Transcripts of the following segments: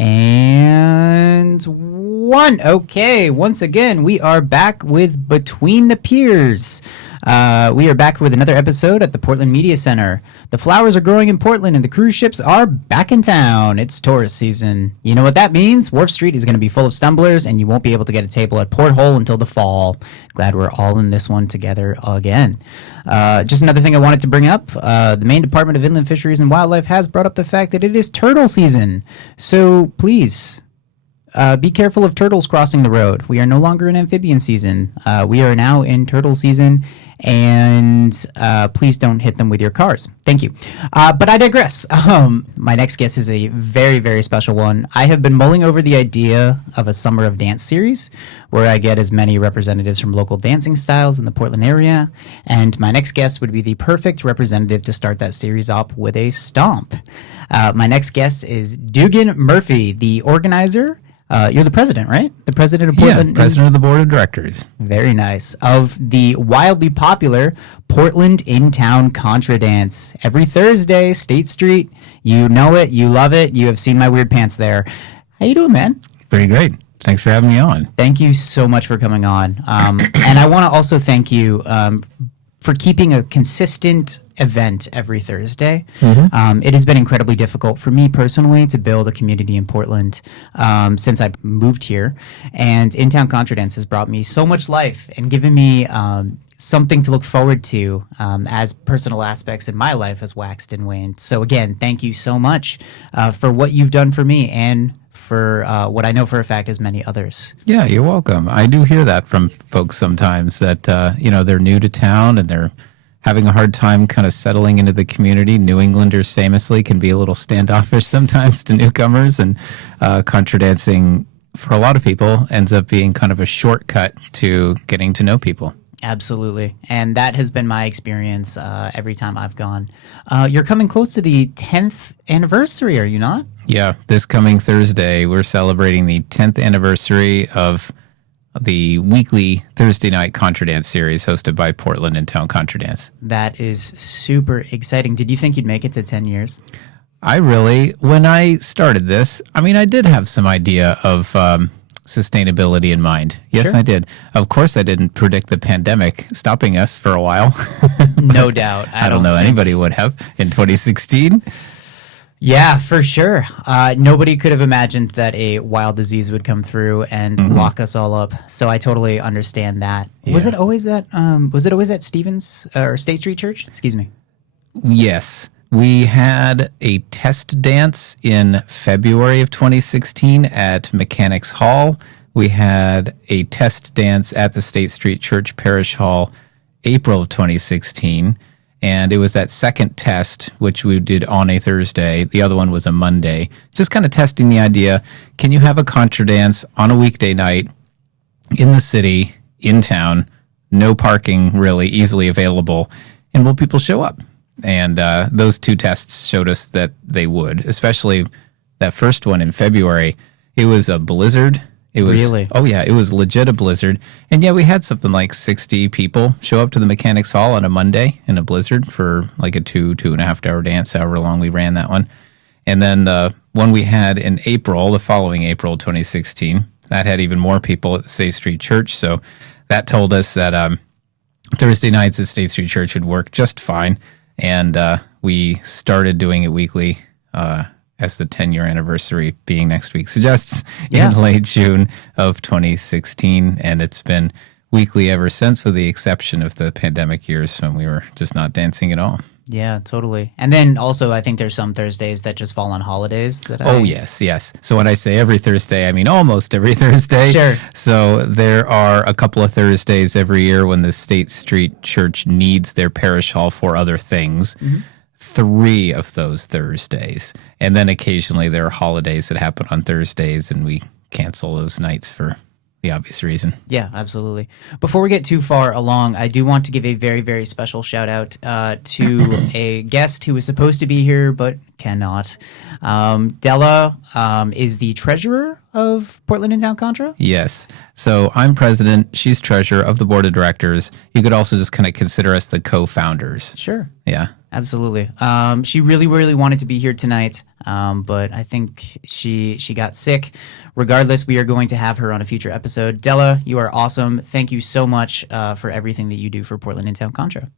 And one. Okay, once again, we are back with Between the Piers. We are back with another episode at the Portland Media Center. The flowers are growing in Portland and the cruise ships are back in town. It's tourist season. You know what that means? Wharf Street is going to be full of stumblers and you won't be able to get a table at Porthole until the fall. Glad we're all in this one together again. Just another thing I wanted to bring up. The Maine Department of Inland Fisheries and Wildlife has brought up the fact that it is turtle season. So please be careful of turtles crossing the road. We are no longer in amphibian season. We are now in turtle season. And please don't hit them with your cars. Thank you. But I digress. My next guest is a very, very special one. I have been mulling over the idea of a Summer of Dance series where I get as many representatives from local dancing styles in the Portland area. And my next guest would be the perfect representative to start that series up with a stomp. My next guest is Dugan Murphy, the organizer. You're the president, right? The president of Portland? Yeah, president of the board of directors. Very nice. Of the wildly popular Portland Intown Contra dance. Every Thursday, State Street. You know it. You love it. You have seen my weird pants there. How you doing, man? Pretty great. Thanks for having me on. Thank you so much for coming on. And I want to also thank you for keeping a consistent event every Thursday. Mm-hmm. It has been incredibly difficult for me personally to build a community in Portland since I moved here. And Intown Contra Dance has brought me so much life and given me something to look forward to as personal aspects in my life has waxed and waned. So again, thank you so much for what you've done for me and for what I know for a fact is many others. Yeah, you're welcome. I do hear that from folks sometimes that, they're new to town and they're having a hard time kind of settling into the community. New Englanders famously can be a little standoffish sometimes to newcomers, and contra dancing for a lot of people ends up being kind of a shortcut to getting to know people. Absolutely. And that has been my experience every time I've gone. You're coming close to the 10th anniversary, are you not? Yeah, this coming Thursday, we're celebrating the 10th anniversary of the weekly Thursday night Contra Dance series hosted by Portland Intown Contra Dance. That is super exciting. Did you think you'd make it to 10 years? When I started this, I did have some idea of sustainability in mind. Yes, sure. I did. Of course, I didn't predict the pandemic stopping us for a while. No doubt. I don't know anybody would have in 2016. Yeah, for sure. Nobody could have imagined that a wild disease would come through and lock us all up. So I totally understand that. Yeah. Was it always at Stevens or State Street Church? Excuse me. Yes. We had a test dance in February of 2016 at Mechanics Hall. We had a test dance at the State Street Church Parish Hall April of 2016. And it was that second test, which we did on a Thursday. The other one was a Monday. Just kind of testing the idea, can you have a contra dance on a weekday night in the city, in town, no parking really easily available, and will people show up? And those two tests showed us that they would, especially that first one in February. It was a blizzard. It was, really? Oh, yeah. It was legit a blizzard. And yeah, we had something like 60 people show up to the Mechanics Hall on a Monday in a blizzard for like a 2.5 hour dance, however long we ran that one. And then the one we had in April, the following April 2016, that had even more people at the State Street Church. So that told us that Thursday nights at State Street Church would work just fine. And we started doing it weekly as the 10-year anniversary being next week suggests, in late June of 2016. And it's been weekly ever since, with the exception of the pandemic years when we were just not dancing at all. Yeah, totally. And then also, I think there's some Thursdays that just fall on holidays. Yes. So when I say every Thursday, I mean almost every Thursday. Sure. So there are a couple of Thursdays every year when the State Street Church needs their parish hall for other things. Mm-hmm. 3 of those Thursdays. And then occasionally there are holidays that happen on Thursdays, and we cancel those nights for the obvious reason. Yeah, absolutely. Before we get too far along, I do want to give a very, very special shout out to a guest who was supposed to be here but cannot. Dela is the treasurer of Portland Intown Contra? Yes. So I'm president. She's treasurer of the board of directors. You could also just kind of consider us the co-founders. Sure. Yeah. Absolutely. She really, really wanted to be here tonight. But I think she got sick. Regardless, we are going to have her on a future episode. Dela, you are awesome. Thank you so much for everything that you do for Portland Intown Contra.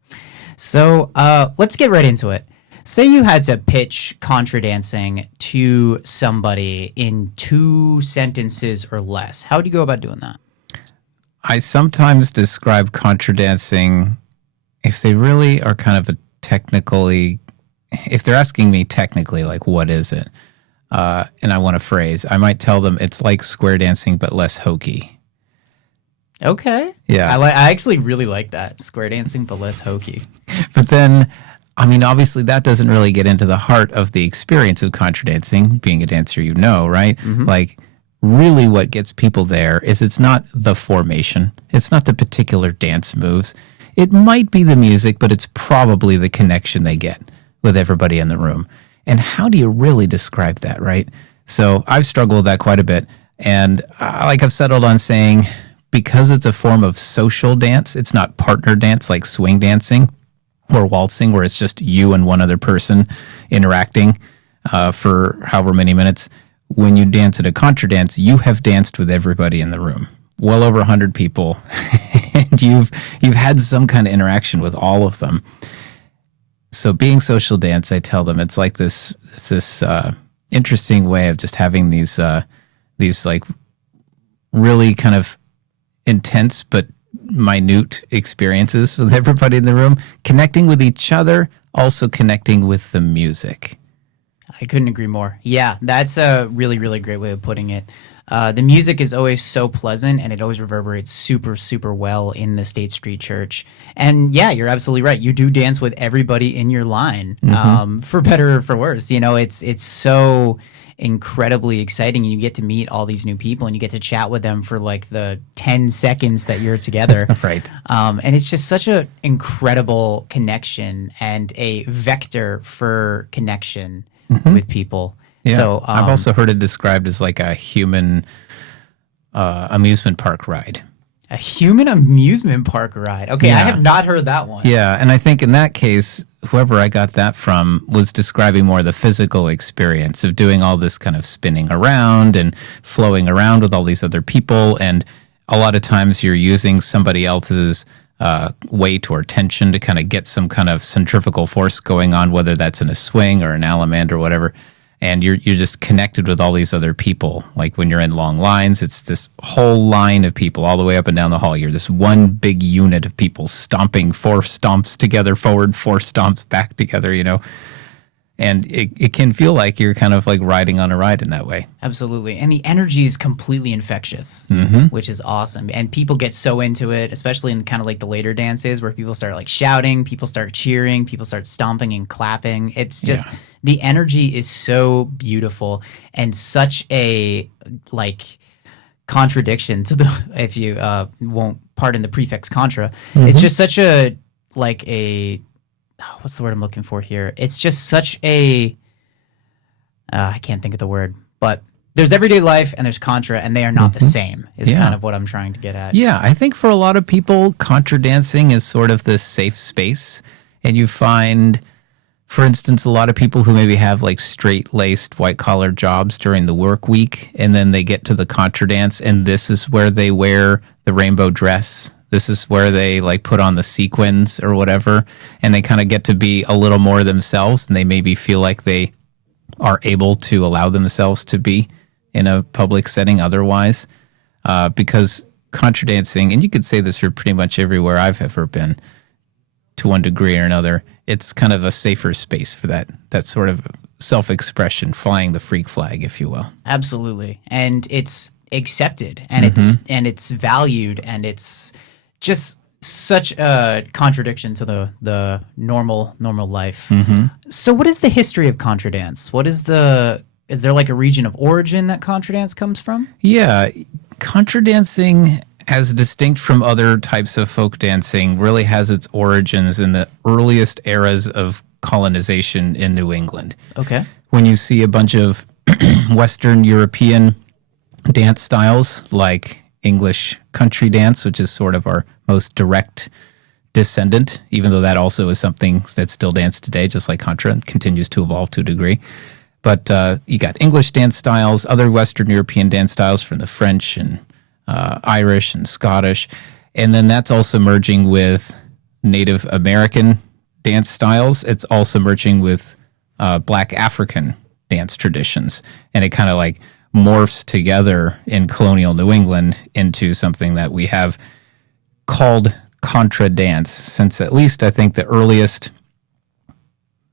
So let's get right into it. Say you had to pitch Contra dancing to somebody in 2 sentences or less. How would you go about doing that? I sometimes describe Contra dancing, if they really are kind of a technically, if they're asking me technically, like, what is it? And I want a phrase, I might tell them it's like square dancing, but less hokey. Okay. Yeah. I actually really like that. Square dancing, but less hokey. But then, I mean, obviously that doesn't really get into the heart of the experience of Contra dancing, being a dancer, you know, right? Mm-hmm. Like, really what gets people there is it's not the formation. It's not the particular dance moves. It might be the music, but it's probably the connection they get with everybody in the room. And how do you really describe that, right? So I've struggled with that quite a bit. And I've settled on saying, because it's a form of social dance, it's not partner dance like swing dancing or waltzing, where it's just you and one other person interacting for however many minutes. When you dance at a Contra dance, you have danced with everybody in the room, well over 100 people, and you've had some kind of interaction with all of them. So being social dance, I tell them it's like this interesting way of just having these like really kind of intense but minute experiences with everybody in the room, connecting with each other, also connecting with the music. I couldn't agree more. Yeah, that's a really, really great way of putting it. The music is always so pleasant, and it always reverberates super, super well in the State Street Church. And yeah, you're absolutely right. You do dance with everybody in your line, for better or for worse. You know, it's so incredibly exciting. You get to meet all these new people, and you get to chat with them for like the 10 seconds that you're together. Right. And it's just such an incredible connection and a vector for connection with people. Yeah. So I've also heard it described as like a human amusement park ride. A human amusement park ride. Okay, Yeah. I have not heard that one. Yeah, and I think in that case, whoever I got that from was describing more the physical experience of doing all this kind of spinning around and flowing around with all these other people. And a lot of times you're using somebody else's weight or tension to kind of get some kind of centrifugal force going on, whether that's in a swing or an allemande or whatever. And you're just connected with all these other people. Like when you're in long lines, it's this whole line of people all the way up and down the hall. You're this one big unit of people stomping 4 stomps together forward, 4 stomps back together, you know. And it can feel like you're kind of like riding on a ride in that way. Absolutely. And the energy is completely infectious, which is awesome. And people get so into it, especially in kind of like the later dances where people start like shouting, people start cheering, people start stomping and clapping. It's just, the energy is so beautiful and such a like contradiction to the, if you won't pardon the prefix contra, it's just such a, like a, what's the word I'm looking for here? It's just such a, I can't think of the word, but there's everyday life and there's Contra, and they are not the same, is kind of what I'm trying to get at. Yeah, I think for a lot of people, Contra dancing is sort of this safe space. And you find, for instance, a lot of people who maybe have like straight-laced white-collar jobs during the work week, and then they get to the Contra dance, and this is where they wear the rainbow dress. This is where they like put on the sequins or whatever, and they kind of get to be a little more themselves, and they maybe feel like they are able to allow themselves to be in a public setting otherwise. Because Contra dancing, and you could say this for pretty much everywhere I've ever been to one degree or another, it's kind of a safer space for that sort of self-expression, flying the freak flag, if you will. Absolutely. And it's accepted, and it's valued, and it's just such a contradiction to the normal life. So what is the history of Contra dance? Is there like a region of origin that Contra dance comes from? Yeah, Contra dancing, as distinct from other types of folk dancing, really has its origins in the earliest eras of colonization in New England. Okay. When you see a bunch of Western European dance styles like English country dance, which is sort of our most direct descendant, even though that also is something that's still danced today, just like Contra, and continues to evolve to a degree. But you got English dance styles, other Western European dance styles from the French and Irish and Scottish. And then that's also merging with Native American dance styles. It's also merging with Black African dance traditions. And it kind of like morphs together in colonial New England into something that we have called Contra dance, since at least I think the earliest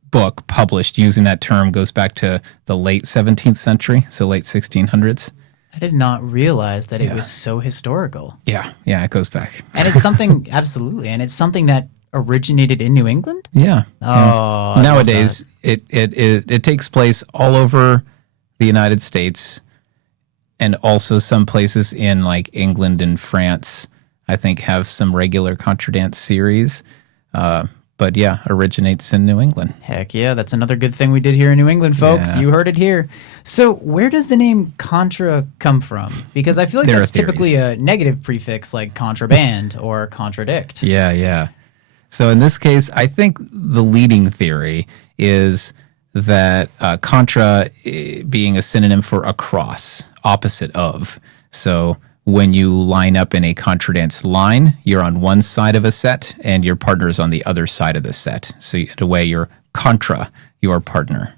book published using that term goes back to the late 17th century, so late 1600s. I did not realize that it was so historical. Yeah, it goes back. And it's something, absolutely, and it's something that originated in New England? Yeah. Oh, yeah. Nowadays, it takes place all over the United States and also some places in like England and France, I think, have some regular Contra dance series. But yeah, originates in New England. Heck yeah, that's another good thing we did here in New England, folks. Yeah. You heard it here. So where does the name Contra come from? Because I feel like that's typically a negative prefix like contraband or contradict. Yeah. So in this case, I think the leading theory is that contra being a synonym for across, opposite of. So when you line up in a contra dance line, you're on one side of a set and your partner's on the other side of the set. So in a way, you're contra your partner.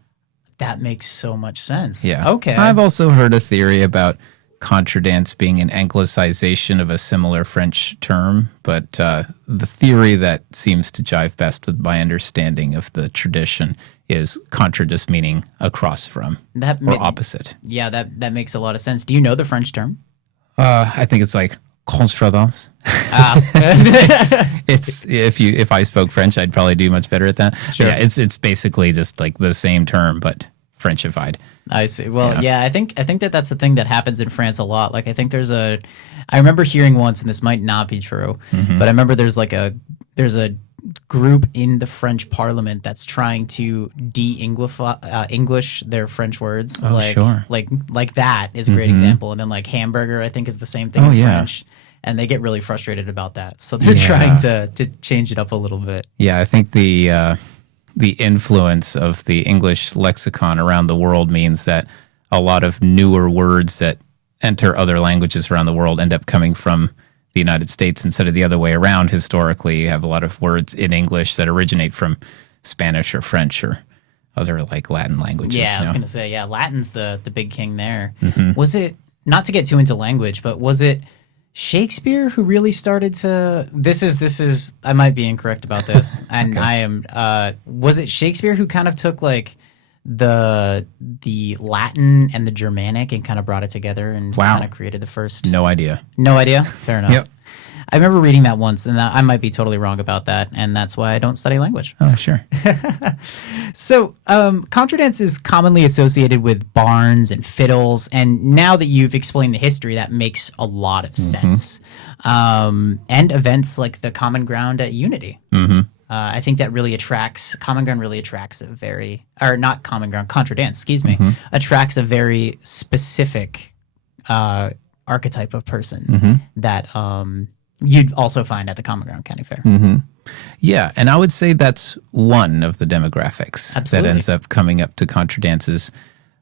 That makes so much sense. Yeah. Okay. I've also heard a theory about contra dance being an anglicization of a similar French term, but the theory that seems to jive best with my understanding of the tradition is contra just meaning across from or opposite. Yeah, that makes a lot of sense. Do you know the French term? I think it's like contredanse. It's if I spoke French, I'd probably do much better at that. Sure. Yeah, it's basically just like the same term but Frenchified. I see. Well, yeah, I think that's a thing that happens in France a lot. Like I think I remember hearing once, and this might not be true, but I remember there's a group in the French Parliament that's trying to English their French words. Oh, sure. Like that is a great example. And then like hamburger, I think is the same thing in French. And they get really frustrated about that. So they're trying to change it up a little bit. Yeah, I think the influence of the English lexicon around the world means that a lot of newer words that enter other languages around the world end up coming from the United States instead of the other way around. Historically, you have a lot of words in English that originate from Spanish or French or other like Latin languages. Yeah, I was going to say, Latin's the big king there. Was it, not to get too into language, but was it Shakespeare who really started to, this is I might be incorrect about this, and I am, was it Shakespeare who kind of took like the Latin and the Germanic and kind of brought it together and kind of created the first? No idea. No idea? Fair enough. Yep. I remember reading that once, and I might be totally wrong about that, and that's why I don't study language. Oh, sure. So, contra dance is commonly associated with barns and fiddles, and now that you've explained the history, that makes a lot of sense. And events like the Common Ground at Unity. I think that really attracts, Common Ground really attracts Contra dance, attracts a very specific archetype of person that you'd also find at the Common Ground County Fair. Yeah, and I would say that's one of the demographics Absolutely. that ends up coming up to contra dances,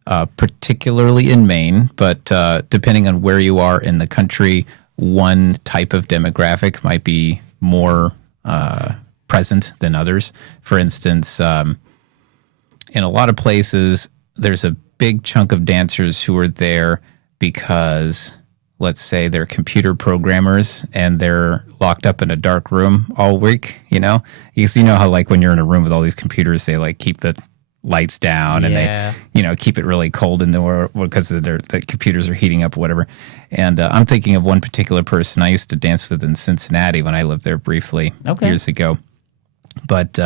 particularly in Maine, but depending on where you are in the country, one type of demographic might be more present than others. For instance, in a lot of places, there's a big chunk of dancers who are there because, let's say, they're computer programmers and they're locked up in a dark room all week, you know? You know how, like, when you're in a room with all these computers, they, like, keep the lights down and they, keep it really cold in there because the computers are heating up or whatever. And I'm thinking of one particular person I used to dance with in Cincinnati when I lived there briefly years ago. But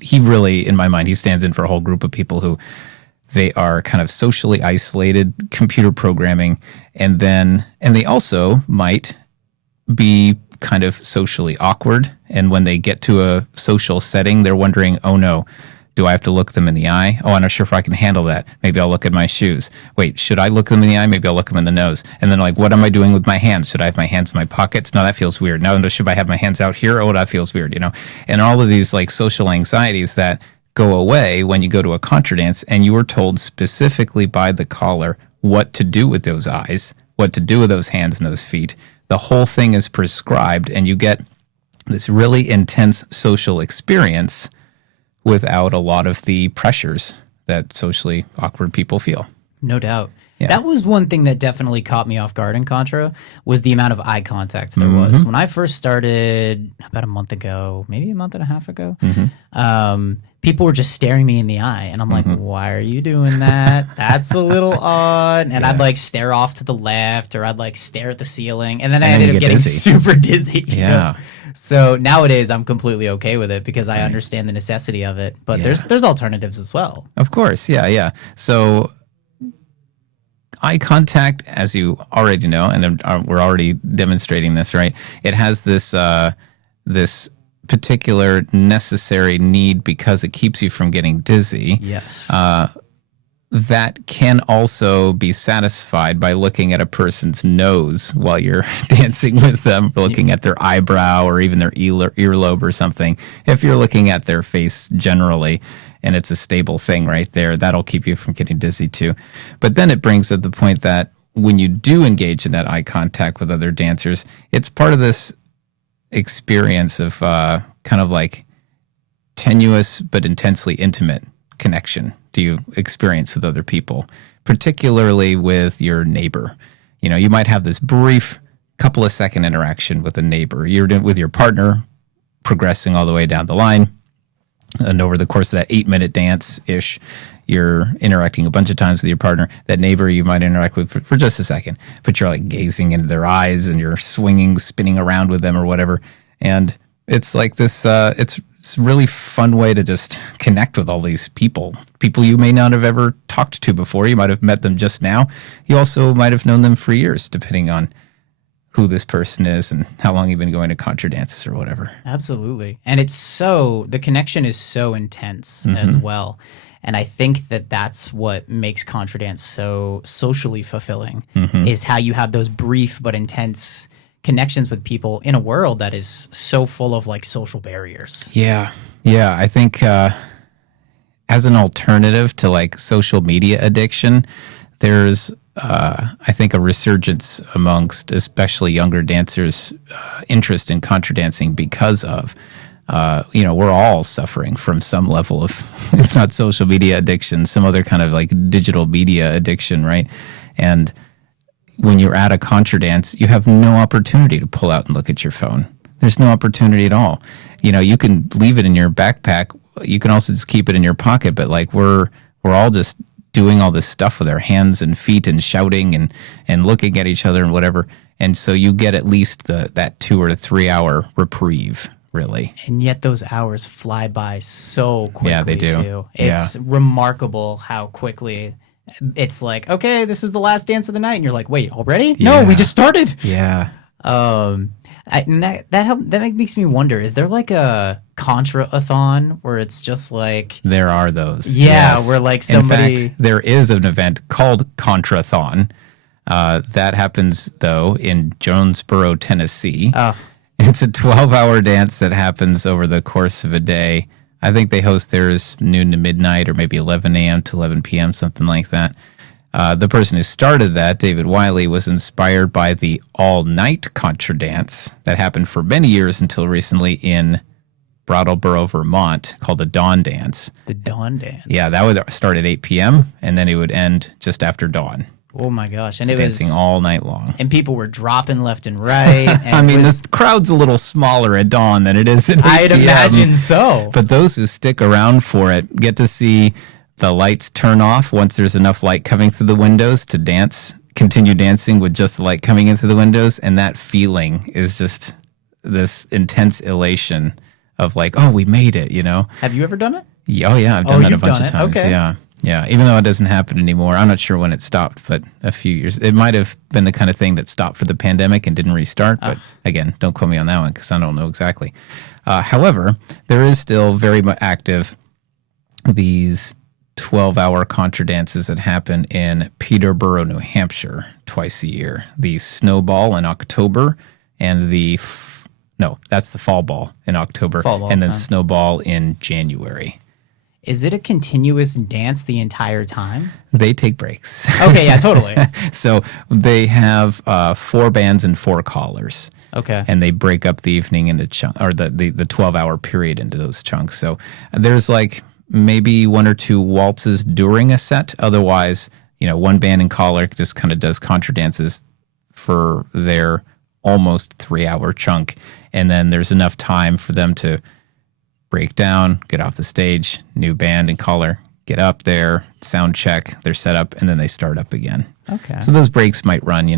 he really, in my mind, he stands in for a whole group of people who they are kind of socially isolated, computer programming, and they also might be kind of socially awkward. And when they get to a social setting, they're wondering, oh no, do I have to look them in the eye? Oh, I'm not sure if I can handle that. Maybe I'll look at my shoes. Wait, should I look them in the eye? Maybe I'll look them in the nose. And then like, what am I doing with my hands? Should I have my hands in my pockets? No, that feels weird. No, should I have my hands out here? Oh, that feels weird, And all of these like social anxieties that go away when you go to a contra dance and you are told specifically by the caller what to do with those eyes, what to do with those hands and those feet. The whole thing is prescribed, and you get this really intense social experience without a lot of the pressures that socially awkward people feel. No doubt. Yeah. That was one thing that definitely caught me off guard in Contra, was the amount of eye contact there was. When I first started about a month ago, maybe a month and a half ago, people were just staring me in the eye. And I'm like, why are you doing that? That's a little odd. And I'd like stare off to the left, or I'd like stare at the ceiling. And then I ended up getting super dizzy. you know? So nowadays I'm completely okay with it because I understand the necessity of it. But there's alternatives as well. Of course. Yeah. So eye contact, as you already know, and we're already demonstrating this, right? It has this this particular necessary need because it keeps you from getting dizzy. Yes. That can also be satisfied by looking at a person's nose while you're dancing with them, looking at their eyebrow or even their earlobe or something. If you're looking at their face generally, and it's a stable thing right there, that'll keep you from getting dizzy too. But then it brings up the point that when you do engage in that eye contact with other dancers, it's part of this experience of kind of like tenuous but intensely intimate connection do you experience with other people, particularly with your neighbor. You know, you might have this brief couple of second interaction with a neighbor. You're with your partner progressing all the way down the line. And over the course of that 8-minute dance-ish, you're interacting a bunch of times with your partner. That neighbor you might interact with for just a second, but you're like gazing into their eyes and you're swinging, spinning around with them or whatever. And it's like this, it's a really fun way to just connect with all these people you may not have ever talked to before. You might have met them just now. You also might have known them for years, depending on who this person is and how long you've been going to contra dances or whatever. Absolutely. And the connection is so intense as well. And I think that that's what makes contra dance so socially fulfilling, is how you have those brief but intense connections with people in a world that is so full of like social barriers. Yeah. I think as an alternative to like social media addiction, there's I think a resurgence amongst especially younger dancers' interest in contra dancing because of, we're all suffering from some level of, if not social media addiction, some other kind of like digital media addiction, right? And when you're at a contra dance, you have no opportunity to pull out and look at your phone. There's no opportunity at all. You know, you can leave it in your backpack. You can also just keep it in your pocket, but like we're all just doing all this stuff with our hands and feet and shouting and looking at each other and whatever. And so you get at least that 2 or 3 hour reprieve, really. And yet those hours fly by so quickly. Yeah, they do. Too. It's remarkable how quickly it's like, okay, this is the last dance of the night. And you're like, wait, already? Yeah. No, we just started. Yeah. And that makes me wonder, is there like a Contra-a-thon where it's just like... There are those. Yeah, yes. where like somebody... In fact, there is an event called Contra-thon. That happens, though, in Jonesboro, Tennessee. Oh. It's a 12-hour dance that happens over the course of a day. I think they host theirs noon to midnight or maybe 11 a.m. to 11 p.m., something like that. The person who started that, David Wiley, was inspired by the all-night contra dance that happened for many years until recently in Brattleboro, Vermont, called the Dawn Dance. The Dawn Dance. Yeah, that would start at 8 p.m., and then it would end just after dawn. Oh, my gosh. And so it dancing was all night long. And people were dropping left and right. And I mean, the crowd's a little smaller at dawn than it is at 8 I'd p.m. imagine so. But those who stick around for it get to see the lights turn off once there's enough light coming through the windows to continue dancing with just the light coming in through the windows. And that feeling is just this intense elation of like, oh, we made it, you know? Have you ever done it? Oh, yeah. I've done that a bunch of times. Okay. Yeah. Yeah, even though it doesn't happen anymore. I'm not sure when it stopped, but a few years. It might have been the kind of thing that stopped for the pandemic and didn't restart. But again, don't quote me on that one because I don't know exactly. However, there is still very much active these 12-hour contra dances that happen in Peterborough, New Hampshire, twice a year. The Snowball in October and that's the Fall Ball in October. Fall Ball, and then Snowball in January. Is it a continuous dance the entire time? They take breaks. Okay, yeah, totally. So they have 4 bands and 4 callers. Okay. And they break up the evening into or the 12-hour period into those chunks. So there's like maybe 1 or 2 waltzes during a set. Otherwise, one band and caller just kind of does contra dances for their almost 3-hour chunk. And then there's enough time for them to break down, get off the stage, new band and caller, get up there, sound check, they're set up, and then they start up again. Okay. So those breaks might run,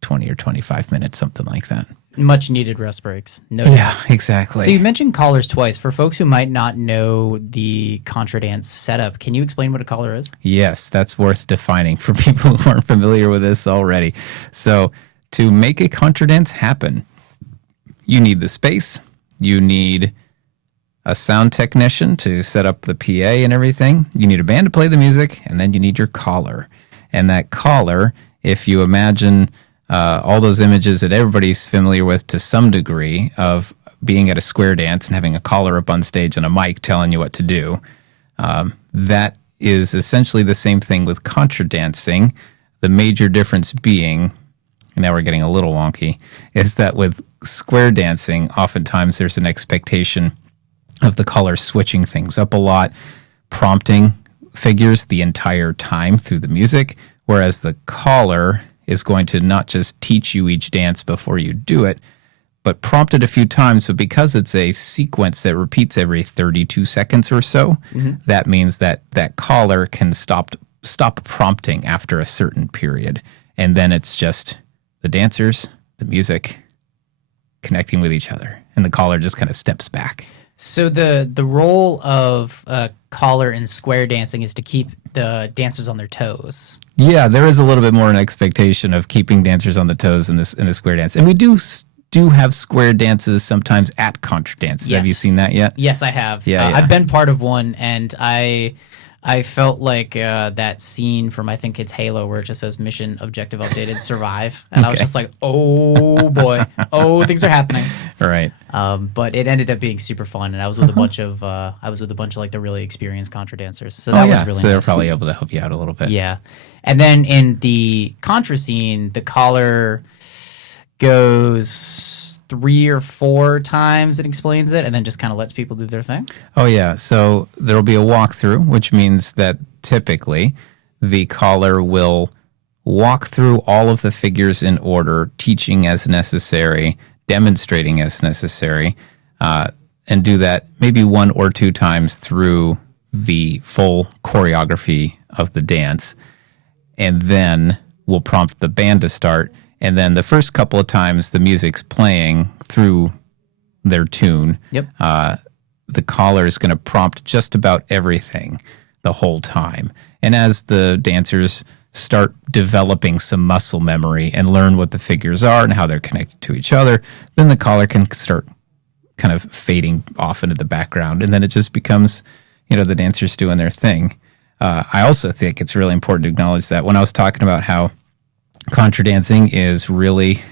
20 or 25 minutes, something like that. Much needed rest breaks. No doubt. Yeah, exactly. So you mentioned callers twice. For folks who might not know the contra dance setup, can you explain what a caller is? Yes, that's worth defining for people who aren't familiar with this already. So to make a contra dance happen, you need the space, you need a sound technician to set up the PA and everything. You need a band to play the music, and then you need your caller. And that caller, if you imagine all those images that everybody's familiar with to some degree of being at a square dance and having a caller up on stage and a mic telling you what to do, that is essentially the same thing with contra dancing. The major difference being, and now we're getting a little wonky, is that with square dancing, oftentimes there's an expectation of the caller switching things up a lot, prompting figures the entire time through the music, whereas the caller is going to not just teach you each dance before you do it, but prompt it a few times. But because it's a sequence that repeats every 32 seconds or so, that means that that caller can stop prompting after a certain period. And then it's just the dancers, the music, connecting with each other. And the caller just kind of steps back. So the role of a caller in square dancing is to keep the dancers on their toes. Yeah, there is a little bit more an expectation of keeping dancers on the toes in a square dance. And we do have square dances sometimes at contra dances. Yes. Have you seen that yet? Yes, I have. Yeah. I've been part of one, and I felt like that scene from, I think it's Halo, where it just says mission objective updated survive, and I was just like, oh boy, things are happening. Right. But it ended up being super fun, and I was with a bunch of like the really experienced contra dancers, so that was really so they're nice. probably able to help you out a little bit. Yeah, and then in the contra scene, the caller goes 3 or 4 times and explains it, and then just kind of lets people do their thing. Oh, yeah. So there'll be a walkthrough, which means that typically the caller will walk through all of the figures in order, teaching as necessary, demonstrating as necessary, and do that maybe 1 or 2 times through the full choreography of the dance. And then we'll prompt the band to start. And then the first couple of times the music's playing through their tune, the caller is going to prompt just about everything the whole time. And as the dancers start developing some muscle memory and learn what the figures are and how they're connected to each other, then the caller can start kind of fading off into the background. And then it just becomes, the dancers doing their thing. I also think it's really important to acknowledge that when I was talking about how contra dancing is really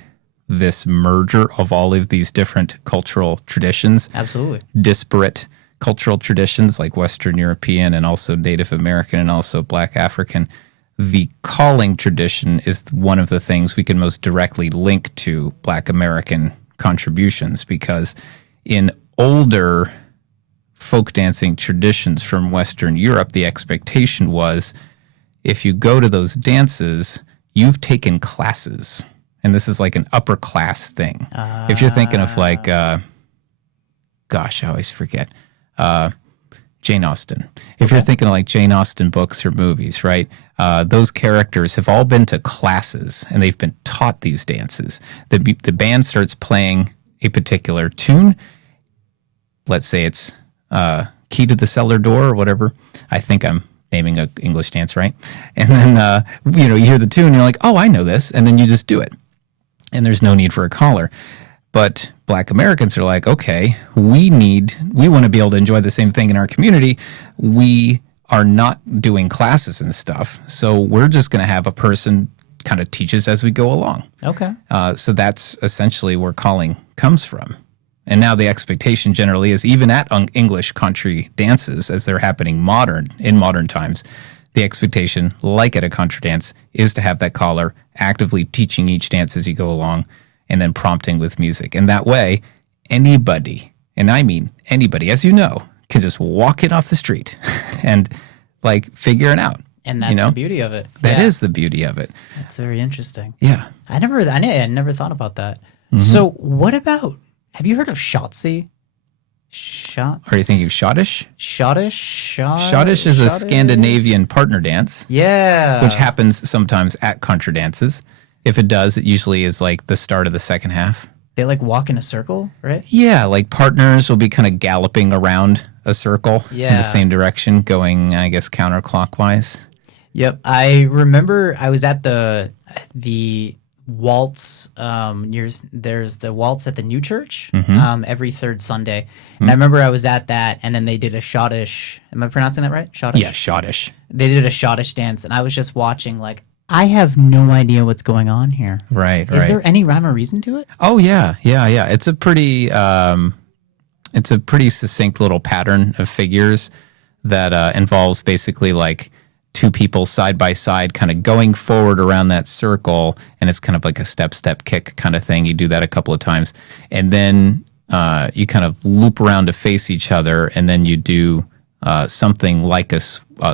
this merger of all of these different cultural traditions. Absolutely. Disparate cultural traditions like Western European and also Native American and also Black African. The calling tradition is one of the things we can most directly link to Black American contributions, because in older folk dancing traditions from Western Europe, the expectation was if you go to those dances, you've taken classes, and this is like an upper class thing. If you're thinking of like, I always forget, Jane Austen. If you're thinking of like Jane Austen books or movies, right? Those characters have all been to classes, and they've been taught these dances. The band starts playing a particular tune. Let's say it's Key to the Cellar Door or whatever. I think I'm naming an English dance, right? And then, you hear the tune, and you're like, oh, I know this. And then you just do it. And there's no need for a caller. But Black Americans are like, okay, we want to be able to enjoy the same thing in our community. We are not doing classes and stuff. So we're just going to have a person kind of teach us as we go along. Okay. So that's essentially where calling comes from. And now the expectation generally is, even at English country dances, as they're happening in modern times, the expectation, like at a contra dance, is to have that caller actively teaching each dance as you go along and then prompting with music. And that way, anybody, and I mean anybody, as you know, can just walk in off the street and like figure it out. And that's the beauty of it. That is the beauty of it. That's very interesting. Yeah. I never thought about that. So what about, have you heard of Shotzi? Shots? Are you thinking of Schottish? Schottish is a Scandinavian partner dance. Yeah. Which happens sometimes at contra dances. If it does, it usually is like the start of the second half. They like walk in a circle, right? Yeah, like partners will be kind of galloping around a circle in the same direction, going, I guess, counterclockwise. Yep. I remember I was at the waltz, there's the waltz at the New Church every third Sunday. And I remember I was at that, and then they did a Schottish, am I pronouncing that right? Schottish? Yeah, Schottish. They did a Schottish dance, and I was just watching like, I have no idea what's going on here. Right. Is there any rhyme or reason to it? Oh, yeah. It's a pretty succinct little pattern of figures that involves basically like two people side by side kind of going forward around that circle, and it's kind of like a step kick kind of thing. You do that a couple of times, and then you kind of loop around to face each other, and then you do something like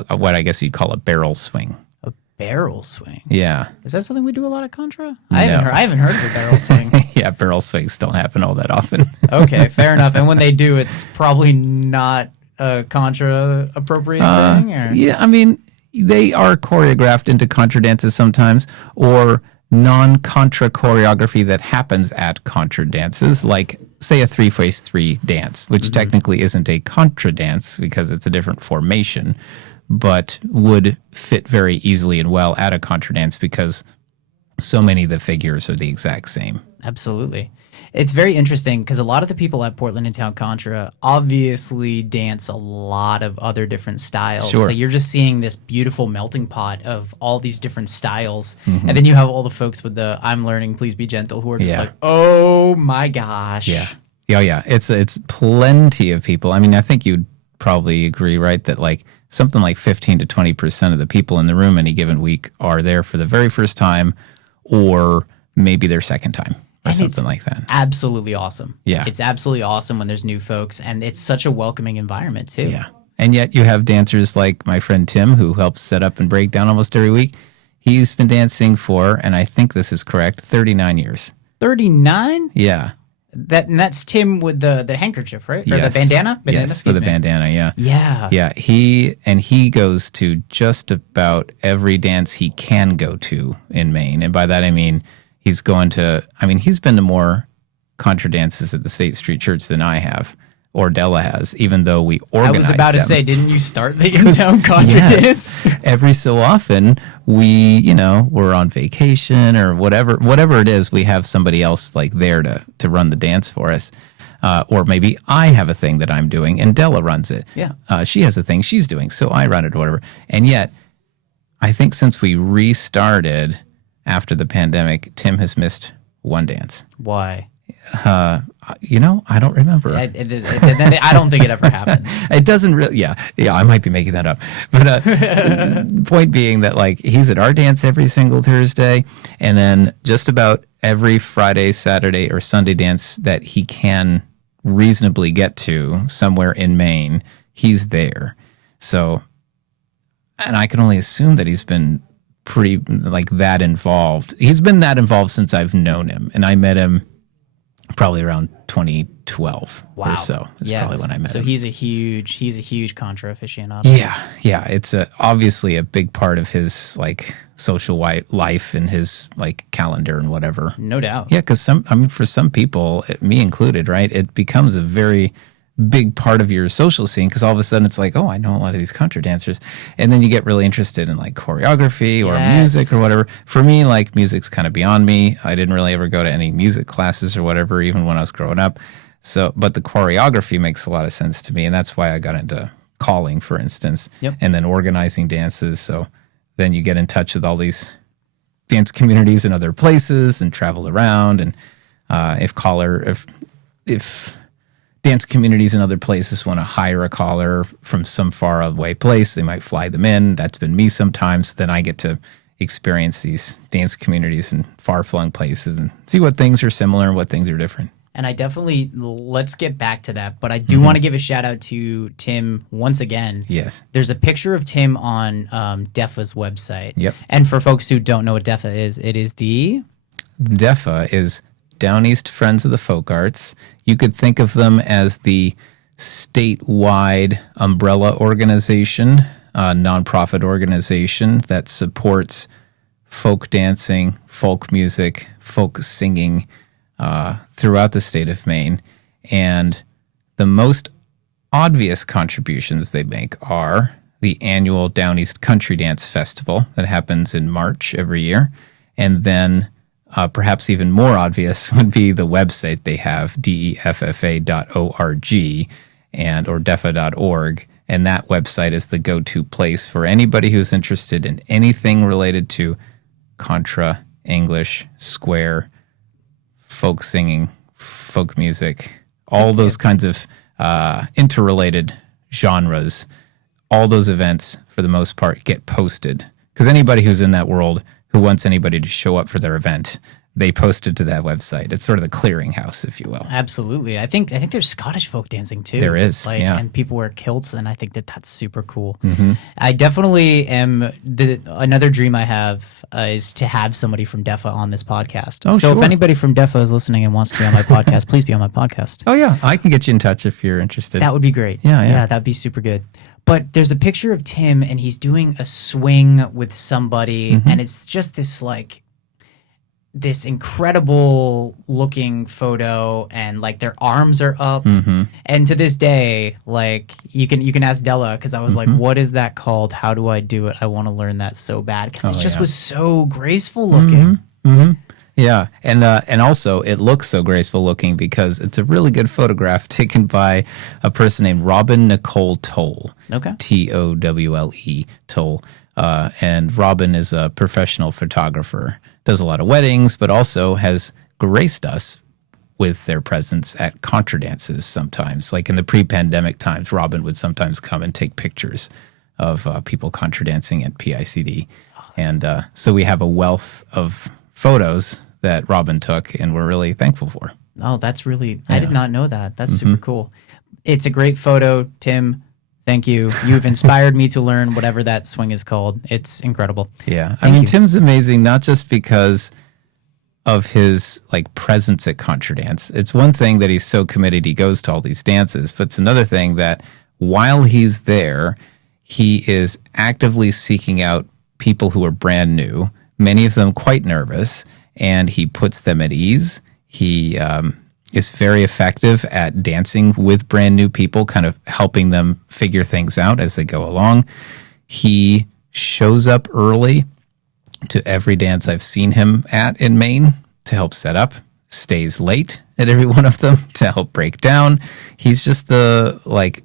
what I guess you'd call a barrel swing. A barrel swing? Yeah. Is that something we do a lot of Contra? I haven't heard of a barrel swing. Yeah, barrel swings don't happen all that often. Okay, fair enough. And when they do, it's probably not a Contra appropriate thing? Or? Yeah, I mean, they are choreographed into contra dances sometimes, or non-contra choreography that happens at contra dances, like, say, a 3-face-3 dance, which technically isn't a contra dance because it's a different formation, but would fit very easily and well at a contra dance because so many of the figures are the exact same. Absolutely. It's very interesting because a lot of the people at Portland Intown Contra obviously dance a lot of other different styles. Sure. So you're just seeing this beautiful melting pot of all these different styles. And then you have all the folks with the I'm learning, please be gentle, who are just like, oh my gosh. Yeah. Oh, yeah. It's plenty of people. I mean, I think you'd probably agree, right, that like something like 15 to 20% of the people in the room any given week are there for the very first time or maybe their second time. Or And something like that. Absolutely awesome. Yeah. It's absolutely awesome when there's new folks, and it's such a welcoming environment too. Yeah. And yet you have dancers like my friend Tim, who helps set up and break down almost every week. He's been dancing for, and I think this is correct, 39 years. 39? Yeah. That's Tim with the handkerchief, right? Or Yes. the bandana? Yes, with a bandana, yeah. Yeah. Yeah, he goes to just about every dance he can go to in Maine. And by that I mean he's been to more contra dances at the State Street Church than I have, or Dela has, even though we organize I was about to them. say, didn't you start the Intown Contra dance? Every so often we're on vacation or whatever it is, we have somebody else like there to run the dance for us. Or maybe I have a thing that I'm doing and Dela runs it. Yeah. She has a thing she's doing, so I run it or whatever. And yet, I think since we restarted after the pandemic, Tim has missed one dance. Why? I don't remember. I don't think it ever happened. It doesn't really, yeah, I might be making that up. But point being that, like, he's at our dance every single Thursday, and then just about every Friday, Saturday, or Sunday dance that he can reasonably get to somewhere in Maine, he's there. So, and I can only assume that he's been pretty, like, that involved. He's been that involved since I've known him, and I met him probably around 2012 or so. That's probably when I met him. So he's a huge Contra aficionado. Yeah. It's obviously a big part of his like social life and his like calendar and whatever. No doubt. Yeah, because for some people, me included, right? It becomes a very big part of your social scene because all of a sudden it's like, oh, I know a lot of these contra dancers, and then you get really interested in like choreography or music or whatever. For me, like music's kind of beyond me. I didn't really ever go to any music classes or whatever, even when I was growing up. So, but the choreography makes a lot of sense to me, and that's why I got into calling, for instance, and then organizing dances. So then you get in touch with all these dance communities in other places and travel around. And if dance communities in other places want to hire a caller from some far away place. They might fly them in. That's been me sometimes. Then I get to experience these dance communities in far-flung places and see what things are similar and what things are different. And I definitely, let's get back to that, but I do want to give a shout out to Tim once again. Yes. There's a picture of Tim on DEFA's website. Yep. And for folks who don't know what DEFA is, it is the... DEFA is Down East Friends of the Folk Arts. You could think of them as the statewide umbrella organization, nonprofit organization that supports folk dancing, folk music, folk singing, throughout the state of Maine. And the most obvious contributions they make are the annual Down East Country Dance Festival that happens in March every year. And then perhaps even more obvious would be the website they have, deffa.org or defa.org. And that website is the go-to place for anybody who's interested in anything related to Contra, English, square, folk singing, folk music, all those kinds of interrelated genres. All those events, for the most part, get posted. Because anybody who's in that world who wants anybody to show up for their event, they post it to that website. It's sort of the clearinghouse, if you will. Absolutely. I think there's Scottish folk dancing too. There is, yeah. And people wear kilts, and I think that's super cool. Mm-hmm. I definitely am. Another dream I have is to have somebody from DEFA on this podcast. Oh, so sure. if anybody from DEFA is listening and wants to be on my podcast, please be on my podcast. Oh, yeah. I can get you in touch if you're interested. That would be great. Yeah. That'd be super good. But there's a picture of Tim, and he's doing a swing with somebody, and it's just this incredible looking photo, and like their arms are up. And to this day, like you can ask Dela, because I was like, what is that called? How do I do it? I want to learn that so bad, because it just was so graceful looking. Yeah, and also it looks so graceful looking because it's a really good photograph taken by a person named Robin Nicole Toll. Okay. Towle, Toll. And Robin is a professional photographer, does a lot of weddings, but also has graced us with their presence at contra dances sometimes. Like in the pre-pandemic times, Robin would sometimes come and take pictures of people contra dancing at PICD. And so we have a wealth of photos that Robin took, and we're really thankful for. Oh, that's really, I did not know that. That's super cool. It's a great photo, Tim. Thank you. You've inspired me to learn whatever that swing is called. It's incredible. Yeah. Thank you. Tim's amazing, not just because of his like presence at Contra Dance. It's one thing that he's so committed he goes to all these dances, but it's another thing that while he's there, he is actively seeking out people who are brand new, many of them quite nervous, and he puts them at ease. He is very effective at dancing with brand new people, kind of helping them figure things out as they go along. He shows up early to every dance I've seen him at in Maine to help set up, stays late at every one of them to help break down. He's just the like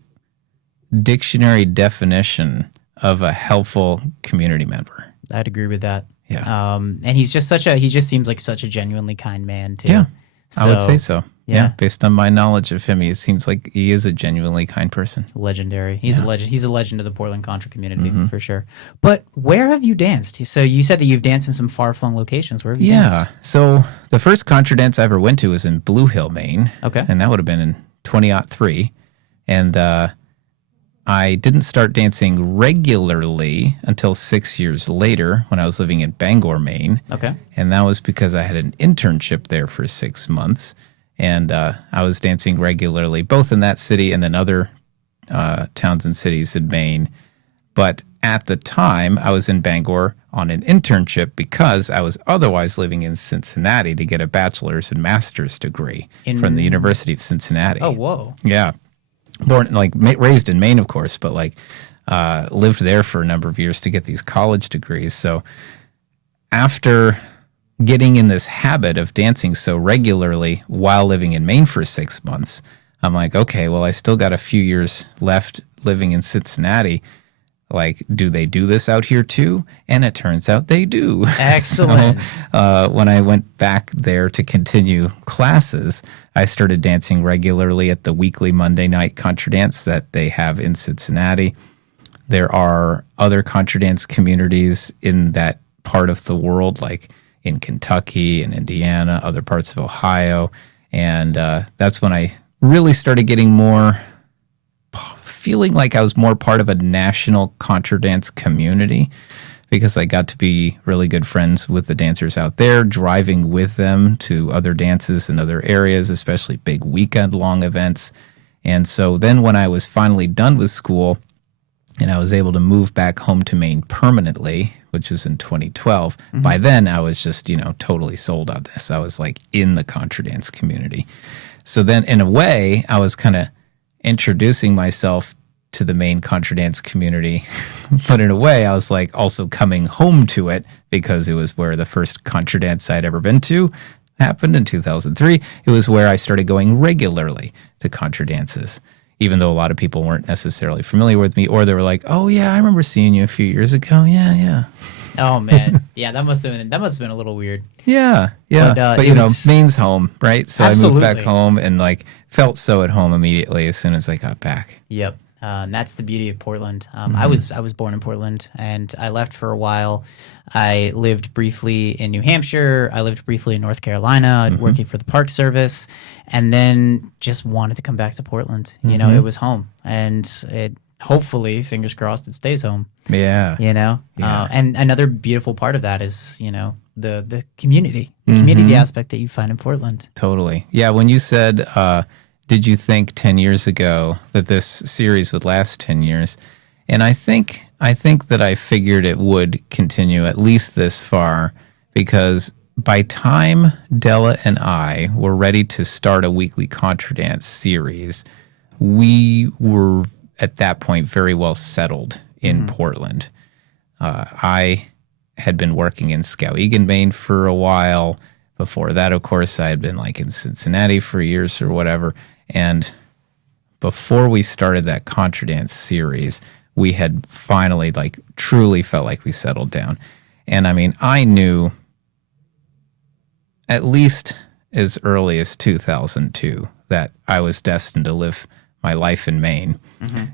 dictionary definition of a helpful community member. I'd agree with that. Yeah. And he's just he just seems like such a genuinely kind man too. Yeah, I would say so. Yeah. Based on my knowledge of him, he seems like he is a genuinely kind person. Legendary. He's a legend. He's a legend of the Portland Contra community for sure. But where have you danced? So you said that you've danced in some far-flung locations. Where have you danced? Yeah. So the first Contra dance I ever went to was in Blue Hill, Maine. Okay. And that would have been in 2003. And I didn't start dancing regularly until 6 years later when I was living in Bangor, Maine. Okay. And that was because I had an internship there for 6 months. And I was dancing regularly, both in that city and then other towns and cities in Maine. But at the time, I was in Bangor on an internship because I was otherwise living in Cincinnati to get a bachelor's and master's degree from the University of Cincinnati. Oh, whoa. Yeah. Born, raised in Maine, of course, but lived there for a number of years to get these college degrees. So after getting in this habit of dancing so regularly while living in Maine for 6 months, I'm like, okay, well, I still got a few years left living in Cincinnati. like, do they do this out here too? And it turns out they do. Excellent. So, when I went back there to continue classes, I started dancing regularly at the weekly Monday night Contra dance that they have in Cincinnati. There are other Contra dance communities in that part of the world, like in Kentucky and Indiana, other parts of Ohio. And that's when I really started getting more, feeling like I was more part of a national Contra dance community, because I got to be really good friends with the dancers out there, driving with them to other dances in other areas, especially big weekend-long events. And so then when I was finally done with school and I was able to move back home to Maine permanently, which was in 2012, by then I was just, totally sold on this. I was like in the Contra dance community. So then in a way, I was kind of introducing myself to the Maine Contra dance community, but in a way I was like also coming home to it, because it was where the first Contra dance I'd ever been to happened in 2003. It was where I started going regularly to Contra dances, even though a lot of people weren't necessarily familiar with me, or they were like, "Oh yeah, I remember seeing you a few years ago." Yeah. Oh man, yeah, that must have been a little weird. Yeah. But Maine's home, right? So Absolutely. I moved back home and like felt so at home immediately as soon as I got back. Yep. And that's the beauty of Portland. I was born in Portland, and I left for a while. I lived briefly in New Hampshire. I lived briefly in North Carolina, working for the Park Service, and then just wanted to come back to Portland. It was home, and it hopefully, fingers crossed, it stays home. Yeah. And another beautiful part of that is the community, community aspect that you find in Portland. Totally. Yeah. When you said, did you think 10 years ago that this series would last 10 years? And I think that I figured it would continue at least this far, because by time Dela and I were ready to start a weekly Contra dance series, we were at that point very well settled in Portland. I had been working in Skowhegan, Maine for a while. Before that, of course, I had been like in Cincinnati for years or whatever. And before we started that Contra dance series, we had finally like truly felt like we settled down. And I mean, I knew at least as early as 2002 that I was destined to live my life in Maine,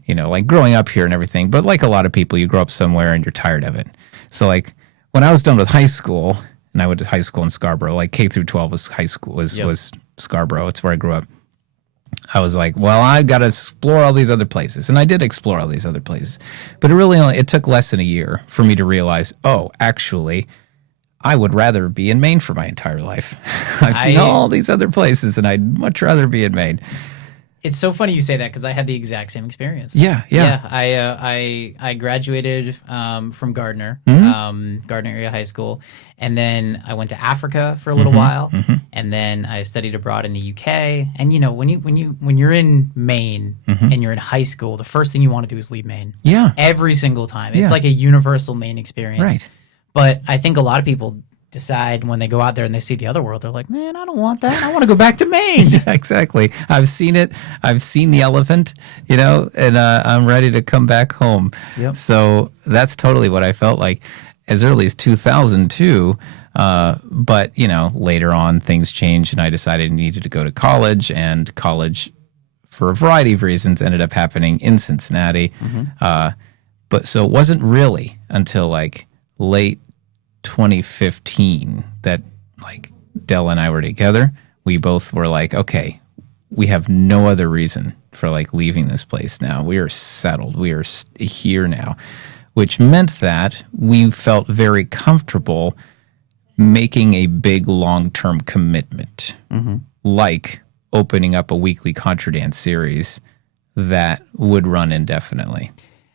like growing up here and everything. But like a lot of people, you grow up somewhere and you're tired of it. So like when I was done with high school, and I went to high school in Scarborough, like K through 12 was high school, was Scarborough. It's where I grew up. I was like, well, I got to explore all these other places. And I did explore all these other places. But it took less than a year for me to realize, oh, actually, I would rather be in Maine for my entire life. I've seen all these other places, and I'd much rather be in Maine. It's so funny you say that, because I had the exact same experience. Yeah. I graduated from Gardner, Gardner area high school, and then I went to Africa for a little while, and then I studied abroad in the UK. And when you're in Maine and you're in high school, the first thing you want to do is leave Maine. Yeah, every single time. It's like a universal Maine experience. Right. But I think a lot of people decide when they go out there and they see the other world, they're like, man, I don't want that. I want to go back to Maine. Yeah, exactly. I've seen it. I've seen the elephant, and I'm ready to come back home. Yep. So that's totally what I felt like as early as 2002. But, later on things changed, and I decided I needed to go to college, and college, for a variety of reasons, ended up happening in Cincinnati. But so it wasn't really until like late 2015 that like Dela and I were together. We both were like, okay, we have no other reason for like leaving this place now. We are settled. We are here now, which meant that we felt very comfortable making a big long-term commitment, like opening up a weekly Contra dance series that would run indefinitely.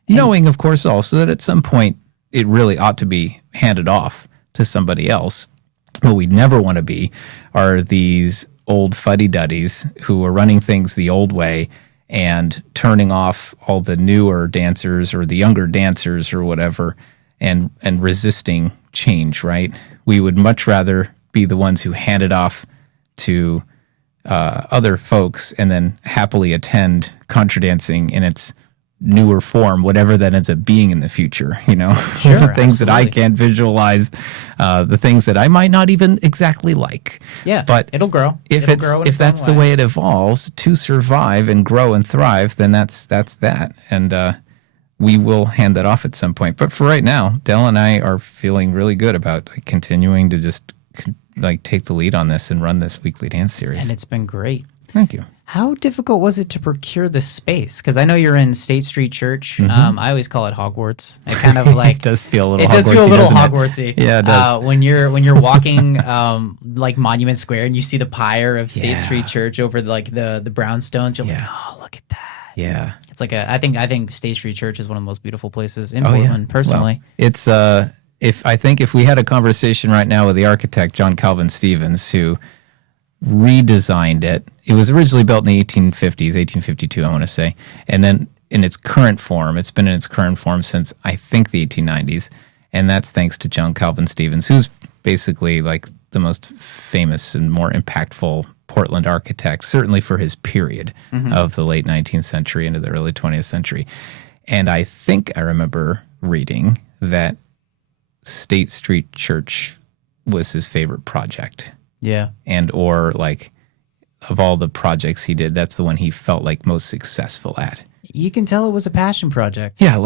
Knowing, of course, also that at some point it really ought to be handed off to somebody else. What we'd never want to be are these old fuddy-duddies who are running things the old way and turning off all the newer dancers or the younger dancers or whatever, and resisting change, right? We would much rather be the ones who hand it off to other folks and then happily attend Contra dancing in its newer form, whatever that ends up being in the future, Sure, the things that I absolutely. can't visualize, the things that I might not even exactly like. Yeah, But it'll grow. if It'll grow in if its own that's the way it evolves to survive and grow and thrive, then that's that. And we will hand that off at some point. But for right now, Dell and I are feeling really good about continuing to just take the lead on this and run this weekly dance series. And it's been great. Thank you. How difficult was it to procure the space? Because I know you're in State Street Church. I always call it Hogwarts. It kind of like It does feel a little. it does feel a little doesn't it? Hogwartsy. Yeah, it does. When you're walking like Monument Square and you see the pyre of State Yeah. Street Church over the brownstones, you're like, oh, look at that. Yeah. It's like I think State Street Church is one of the most beautiful places in Oh, yeah. Portland. Personally, Well, it's if we had a conversation right now with the architect John Calvin Stevens, who redesigned it. It was originally built in the 1850s, 1852, I want to say, and then in its current form, it's been in its current form since I think the 1890s, and that's thanks to John Calvin Stevens, who's basically like the most famous and more impactful Portland architect, certainly for his period of the late 19th century into the early 20th century. And I think I remember reading that State Street Church was his favorite project. yeah. And or like of all the projects he did, that's the one he felt like most successful at. You can tell it was a passion project. Yeah, it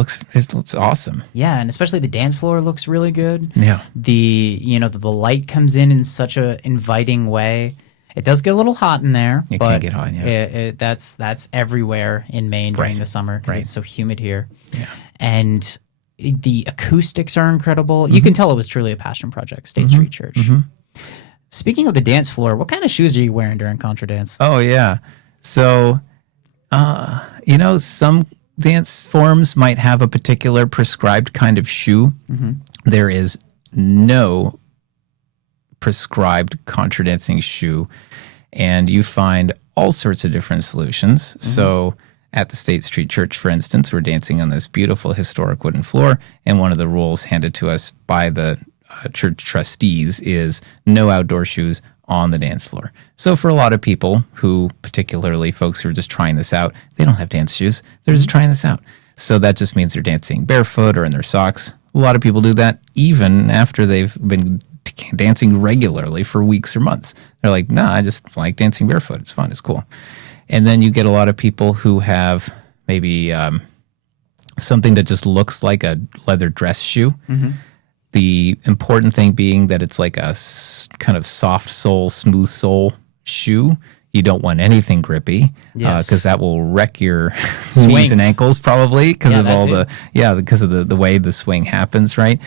looks awesome. Yeah, and especially the dance floor looks really good. Yeah. The light comes in such a inviting way. It does get a little hot in there, It but can get hot, yeah. that's everywhere in Maine during Right. the summer because Right. it's so humid here. Yeah. And the acoustics are incredible. You can tell it was truly a passion project, State Street Church. Speaking of the dance floor, what kind of shoes are you wearing during Contra dance? Oh yeah. So some dance forms might have a particular prescribed kind of shoe. There is no prescribed contra dancing shoe, and you find all sorts of different solutions. So at the State Street Church, for instance, we're dancing on this beautiful historic wooden floor, and one of the rules handed to us by the church trustees is no outdoor shoes on the dance floor. So for a lot of people who, particularly folks who are just trying this out, they don't have dance shoes. They're just trying this out. So that just means they're dancing barefoot or in their socks. A lot of people do that even after they've been dancing regularly for weeks or months. They're like, nah, I just like dancing barefoot. It's fun. It's cool. And then you get a lot of people who have maybe something that just looks like a leather dress shoe. The important thing being that it's like a kind of soft sole, smooth sole shoe. You don't want anything grippy Yes. because that will wreck your knees Swings. and ankles probably because Yeah, of that all too. because of the way the swing happens, right?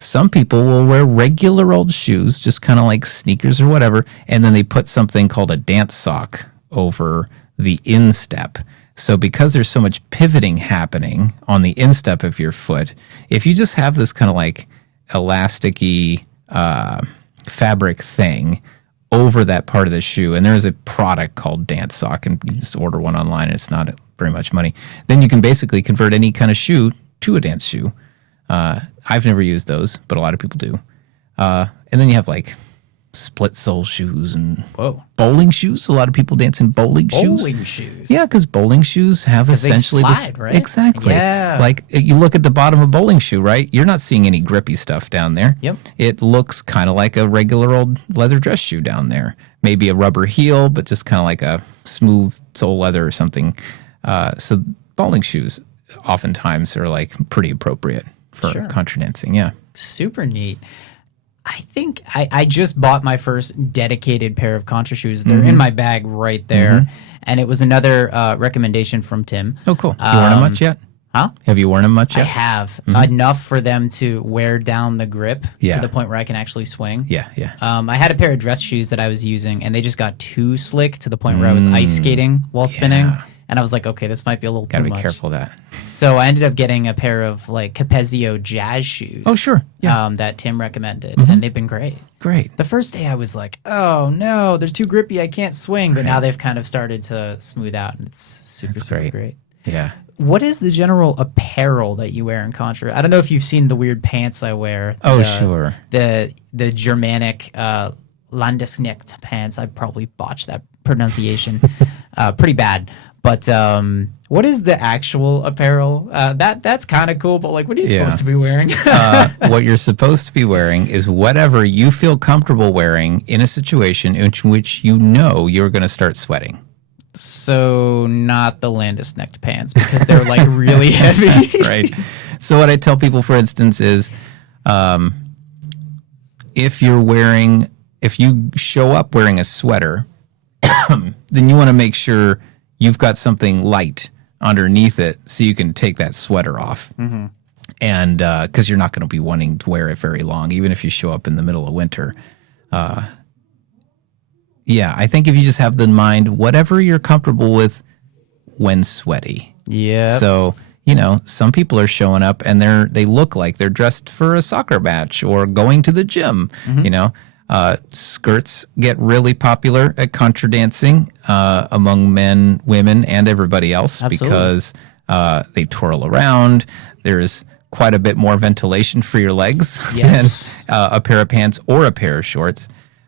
Some people will wear regular old shoes, just kind of like sneakers or whatever, and then they put something called a dance sock over the instep. So because there's so much pivoting happening on the instep of your foot, if you just have this kind of like elasticy fabric thing over that part of the shoe, and there's a product called Dance Sock, and you just order one online, and it's not very much money, then you can basically convert any kind of shoe to a dance shoe. I've never used those, but a lot of people do. And then you have like split sole shoes and Whoa. bowling shoes. A lot of people dance in bowling shoes. Bowling shoes. Yeah, because bowling shoes have they essentially slide, right? Exactly. Yeah. Like you look at the bottom of a bowling shoe, right? You're not seeing any grippy stuff down there. Yep. It looks kind of like a regular old leather dress shoe down there. Maybe a rubber heel, but just kind of like a smooth sole leather or something. So bowling shoes oftentimes are like pretty appropriate for Sure. contra dancing. Yeah. Super neat. I think I just bought my first dedicated pair of Contra shoes. They're in my bag right there. And it was another recommendation from Tim. Oh, cool. You worn them much yet? Huh? Have you worn them much I yet? have enough for them to wear down the grip Yeah. to the point where I can actually swing. Yeah, yeah. I had a pair of dress shoes that I was using, and they just got too slick to the point where I was ice skating while spinning. Yeah. And I was like, okay, this might be a little Gotta too be much. careful of that. So I ended up getting a pair of like Capezio jazz shoes. Oh, sure. Yeah. That Tim recommended, and they've been great. Great. The first day I was like, oh no, they're too grippy. I can't swing. But now they've kind of started to smooth out, and it's super, That's super great. great. Yeah. What is the general apparel that you wear in Contra? I don't know if you've seen the weird pants I wear. Oh, the, sure. The Germanic Landesknecht pants. I probably botched that pronunciation pretty bad. But what is the actual apparel? That's kind of cool, but like, what are you Yeah. supposed to be wearing? What you're supposed to be wearing is whatever you feel comfortable wearing in a situation in which you know you're going to start sweating. So not the Landis necked pants because they're like really heavy. Right. So what I tell people, for instance, is if you show up wearing a sweater, then you want to make sure you've got something light underneath it so you can take that sweater off. Mm-hmm. And because you're not going to be wanting to wear it very long, even if you show up in the middle of winter. Yeah, I think if you just have in mind whatever you're comfortable with when sweaty. Yeah. So, you know, some people are showing up and they look like they're dressed for a soccer match or going to the gym. Mm-hmm. You know, skirts get really popular at contra dancing among men, women, and everybody else. Absolutely. Because they twirl around. There's quite a bit more ventilation for your legs yes. than a pair of pants or a pair of shorts.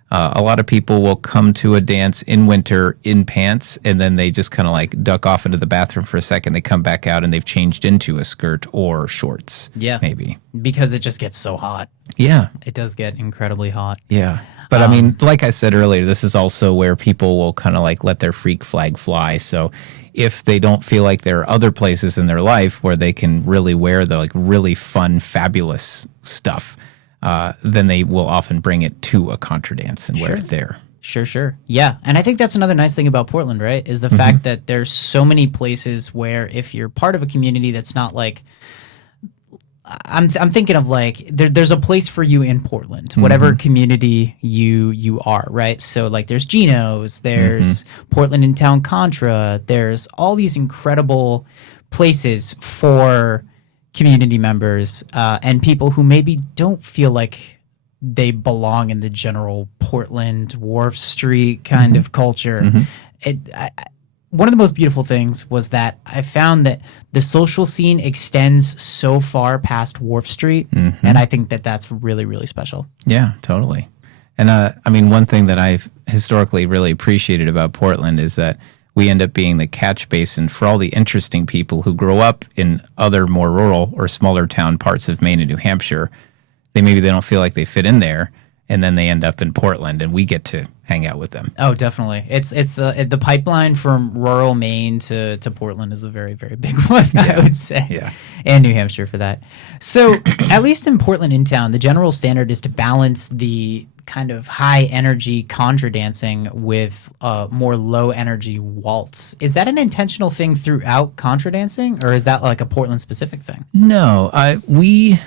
A lot of people will come to a dance in winter in pants, and then they just kind of like duck off into the bathroom for a second. They come back out, and they've changed into a skirt or shorts. Yeah. Maybe. Because it just gets so hot. Yeah. It does get incredibly hot. Yeah. But I mean, like I said earlier, this is also where people will kind of like let their freak flag fly. So if they don't feel like there are other places in their life where they can really wear the like really fun, fabulous stuff, then they will often bring it to a contra dance and wear it there. Sure. Yeah. And I think that's another nice thing about Portland, right? Is the fact that there's so many places where if you're part of a community that's not like, I'm thinking of like, there's a place for you in Portland, whatever community you are, right? So like there's Geno's, there's Portland Intown Contra, there's all these incredible places for community members and people who maybe don't feel like they belong in the general Portland Wharf Street kind of culture. One of the most beautiful things was that I found that the social scene extends so far past Wharf Street, and I think that that's really, really special. Yeah, totally. And I mean, one thing that I've historically really appreciated about Portland is that we end up being the catch basin for all the interesting people who grow up in other more rural or smaller town parts of Maine and New Hampshire. Maybe they don't feel like they fit in there, and then they end up in Portland, and we get to hang out with them. Oh, definitely. It's the pipeline from rural Maine to Portland is a very, very big one, I would say. Yeah. And New Hampshire for that. So at least in Portland in town, the general standard is to balance the kind of high energy contra dancing with more low energy waltz. Is that an intentional thing throughout contra dancing, or is that like a Portland specific thing? No, we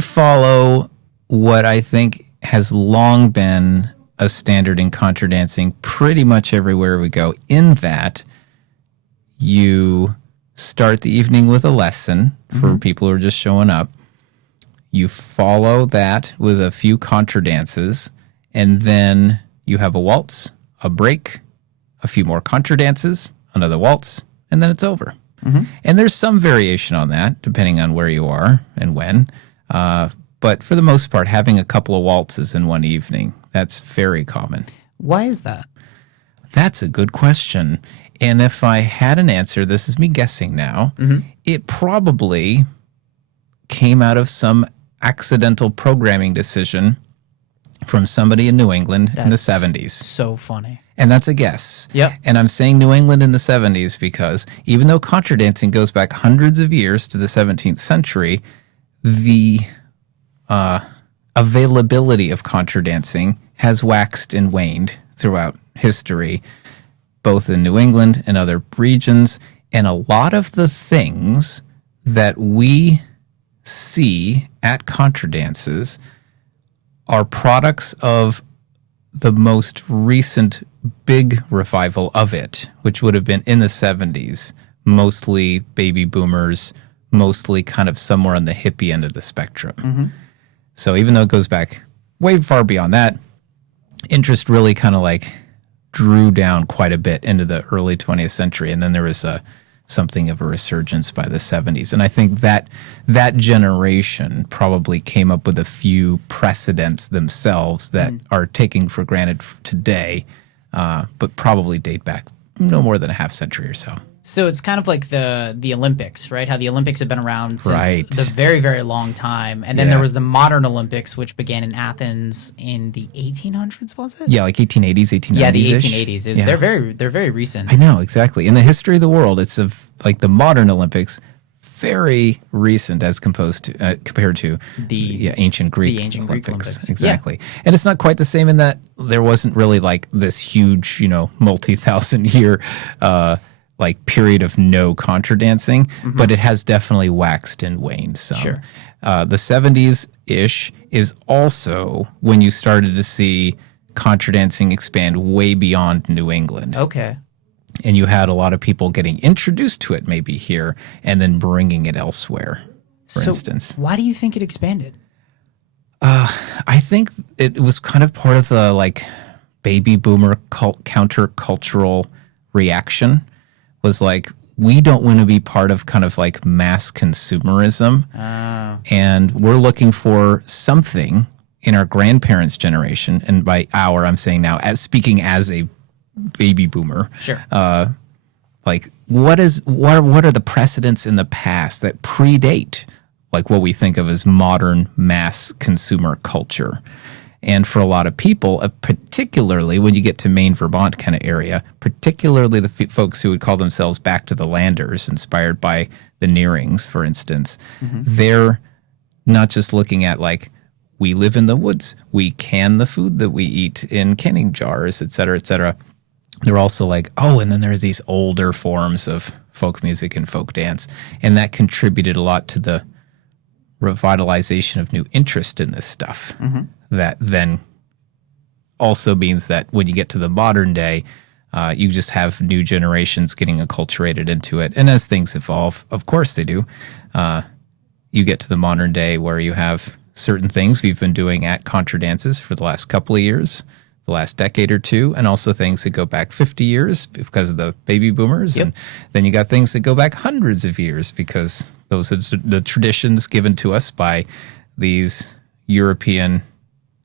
follow what I think has long been a standard in contra dancing pretty much everywhere we go, in that you start the evening with a lesson for people who are just showing up. You follow that with a few contra dances, and then you have a waltz, a break, a few more contra dances, another waltz, and then it's over. And there's some variation on that, depending on where you are and when. But for the most part, having a couple of waltzes in one evening, that's very common. Why is that? That's a good question. And if I had an answer, this is me guessing now, it probably came out of some accidental programming decision from somebody in New England in the 70s. So funny. And that's a guess. Yep. And I'm saying New England in the 70s because even though contra dancing goes back hundreds of years to the 17th century, the availability of contra dancing has waxed and waned throughout history, both in New England and other regions. And a lot of the things that we see at contra dances are products of the most recent big revival of it, which would have been in the 70s, mostly baby boomers, mostly kind of somewhere on the hippie end of the spectrum. So even though it goes back way far beyond that, interest really kind of like drew down quite a bit into the early 20th century. And then there was something of a resurgence by the 70s. And I think that generation probably came up with a few precedents themselves that are taken for granted today, but probably date back no more than a half century or so. So it's kind of like the Olympics, right? How the Olympics have been around since Right. the very, very long time. And then Yeah. there was the modern Olympics, which began in Athens in the 1800s, was it? Yeah, like 1880s, 1890s. Yeah, the 1880s. Yeah. They're very recent. I know, exactly. In the history of the world, it's of like the modern Olympics, very recent as compared to The ancient Greek ancient Greek Olympics. Exactly. And it's not quite the same in that there wasn't really like this huge, multi-thousand year like period of no contra dancing, but it has definitely waxed and waned some. Sure. The 70s-ish is also when you started to see contra dancing expand way beyond New England. Okay. And you had a lot of people getting introduced to it maybe here and then bringing it elsewhere, for instance. Why do you think it expanded? I think it was kind of part of the like baby boomer countercultural reaction was like, we don't want to be part of kind of like mass consumerism. And we're looking for something in our grandparents' generation. And by our, I'm saying now, as speaking as a baby boomer. Sure. Like what are the precedents in the past that predate like what we think of as modern mass consumer culture? And for a lot of people, particularly when you get to Maine, Vermont kind of area, particularly the folks who would call themselves back to the landers, inspired by the Nearings, for instance, they're not just looking at like, we live in the woods, we can the food that we eat in canning jars, et cetera, et cetera. They're also like, oh, and then there's these older forms of folk music and folk dance. And that contributed a lot to the revitalization of new interest in this stuff. That then also means that when you get to the modern day, you just have new generations getting acculturated into it. And as things evolve, of course they do, you get to the modern day where you have certain things we've been doing at contra dances for the last couple of years, the last decade or two, and also things that go back 50 years because of the baby boomers. Yep. And then you got things that go back hundreds of years because those are the traditions given to us by these European,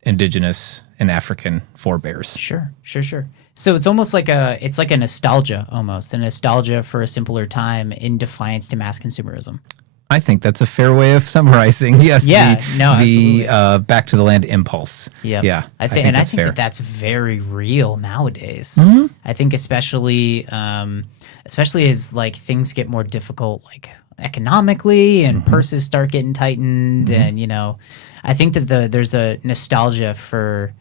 indigenous, and African forebears. Sure. So it's almost like a nostalgia, almost a nostalgia for a simpler time in defiance to mass consumerism. I think that's a fair way of summarizing. Yes. Yeah, absolutely. The back to the land impulse. Yep. Yeah. I think fair. that that's very real nowadays. Mm-hmm. I think especially as like things get more difficult, like economically, and purses start getting tightened, and I think that there's a nostalgia for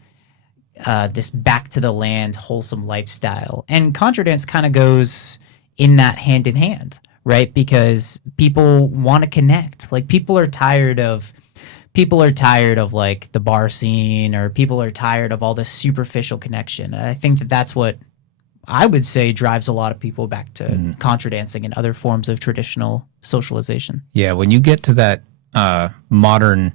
this back to the land, wholesome lifestyle, and contra dance kind of goes in that hand in hand. Right, because people want to connect. Like people are tired of like the bar scene, or people are tired of all this superficial connection. And I think that that's what I would say drives a lot of people back to contra dancing and other forms of traditional socialization. Yeah, when you get to that modern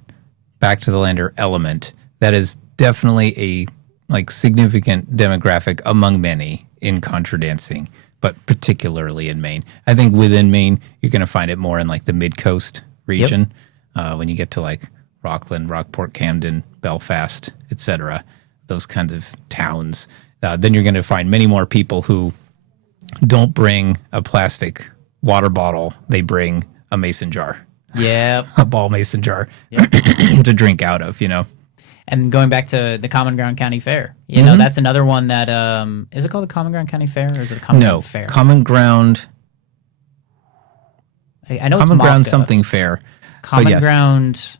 back to the lander element, that is definitely a like significant demographic among many in contra dancing, but particularly in Maine. I think within Maine, you're going to find it more in like the mid-coast region. When you get to like Rockland, Rockport, Camden, Belfast, etc., those kinds of towns, then you're going to find many more people who don't bring a plastic water bottle. They bring a mason jar. Yeah, A ball mason jar to drink out of, And going back to the Common Ground County Fair, that's another one that is it called the Common Ground County Fair, or is it the Common Ground Fair? Common Ground. I know Common it's Ground Mofga. something fair. Common Ground.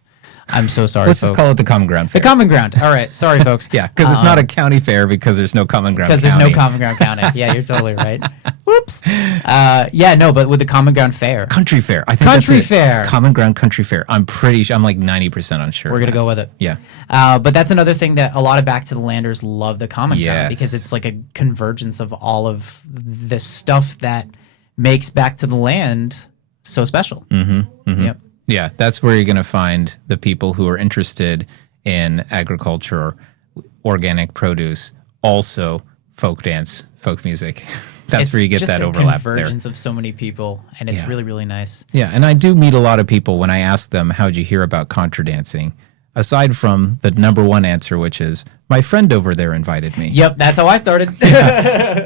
I'm so sorry, Let's folks. just call it the Common Ground Fair. The Common Ground. All right, sorry, folks. Yeah, because it's not a county fair because there's no Common Ground. Because there's no Common Ground County. Yeah, you're totally right. Whoops. But with the Common Ground Fair. Country Fair. I think Country that's it. Fair. Common Ground Country Fair. I'm pretty sure. I'm like 90% unsure. We're going to go with it. Yeah. But that's another thing that a lot of Back to the Landers love the Common Ground, Yes. because it's like a convergence of all of the stuff that makes Back to the Land so special. Yep. Yeah, that's where you're going to find the people who are interested in agriculture, organic produce, also folk dance, folk music. That's It's where you get just that a overlap there. convergence of so many people, and it's Yeah. really, really nice. Yeah, and I do meet a lot of people when I ask them, how'd you hear about contra dancing? aside from the number one answer, which is my friend over there invited me. Yep, that's how I started.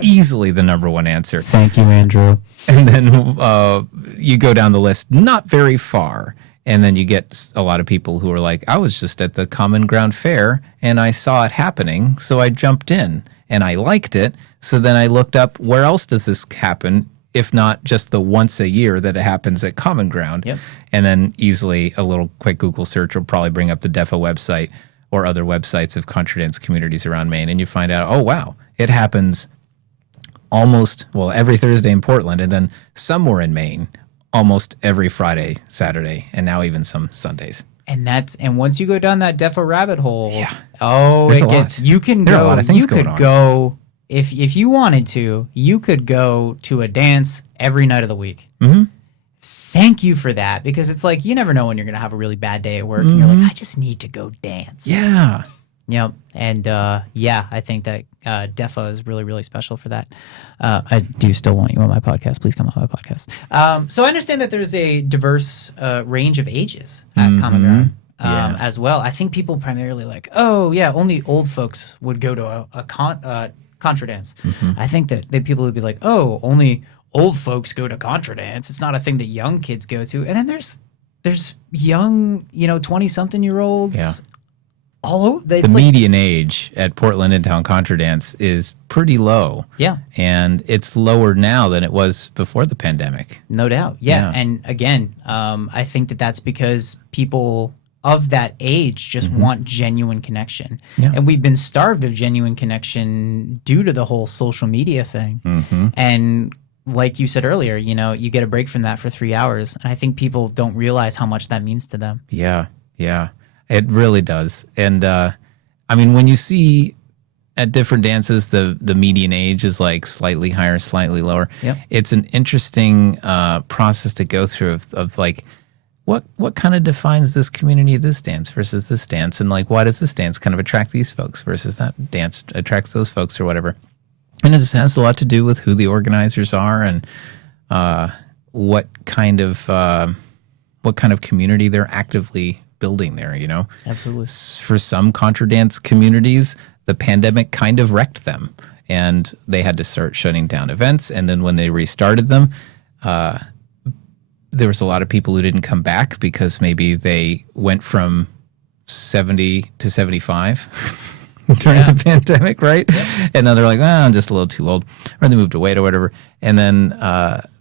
Easily the number one answer. Thank you, Andrew. And then you go down the list, not very far. And then you get a lot of people who are like, I was just at the Common Ground Fair and I saw it happening, so I jumped in and I liked it. So then I looked up, where else does this happen, if not just the once a year that it happens at Common Ground? Yep. And then easily a little quick Google search will probably bring up the DEFA website or other websites of contra dance communities around Maine. And you find out, oh, wow, it happens every Thursday in Portland, and then somewhere in Maine, almost every Friday, Saturday, and now even some Sundays. And once you go down that DEFA rabbit hole, There's a lot. You can there go. Are a lot of things you going could on. go if you wanted to. You could go to a dance every night of the week. Mm-hmm. Thank you for that, because it's like you never know when you're gonna have a really bad day at work, and you're like, I just need to go dance. Yeah. Yep. And I think that DEFA is really, really special for that. I do still want you on my podcast. Please come on my podcast. So I understand that there's a diverse range of ages at Common Ground as well. I think people primarily like, only old folks would go to a contra dance. I think that people would be like, only old folks go to contra dance. It's not a thing that young kids go to. And then there's young, 20-something-year-olds. Yeah. All over. The median age at Portland Intown Contra Dance is pretty low. Yeah. And it's lower now than it was before the pandemic. No doubt. Yeah. And again, I think that that's because people of that age just want genuine connection. Yeah. And we've been starved of genuine connection due to the whole social media thing. And like you said earlier, you get a break from that for 3 hours. And I think people don't realize how much that means to them. Yeah. Yeah. It really does. And when you see at different dances, the median age is like slightly higher, slightly lower. Yep. It's an interesting process to go through of like, what kind of defines this community, this dance versus this dance? And like, why does this dance kind of attract these folks versus that dance attracts those folks or whatever? And it just has a lot to do with who the organizers are and what kind of community they're actively building there, Absolutely. For some contra dance communities, the pandemic kind of wrecked them and they had to start shutting down events. And then when they restarted them, there was a lot of people who didn't come back because maybe they went from 70 to 75 during the pandemic, right? Yeah. And now they're like, I'm just a little too old, or they moved away or whatever. And then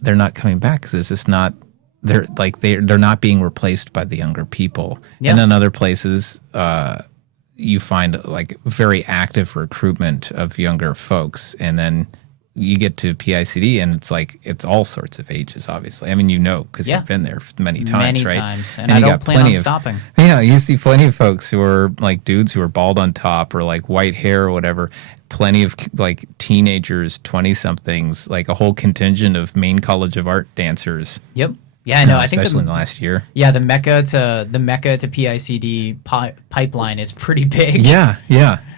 they're not coming back because it's just not. They're not being replaced by the younger people. Yeah. And then other places, you find like very active recruitment of younger folks, and then you get to PICD, and it's all sorts of ages. Obviously, because you've been there many times, right? Many times, and I don't plan on stopping. Yeah, you see plenty of folks who are like dudes who are bald on top or like white hair or whatever. Plenty of like teenagers, 20-somethings, like a whole contingent of Maine College of Art dancers. Yep. Yeah, I know. I think especially in the last year. Yeah, the Mecca to PICD pipeline is pretty big. Yeah,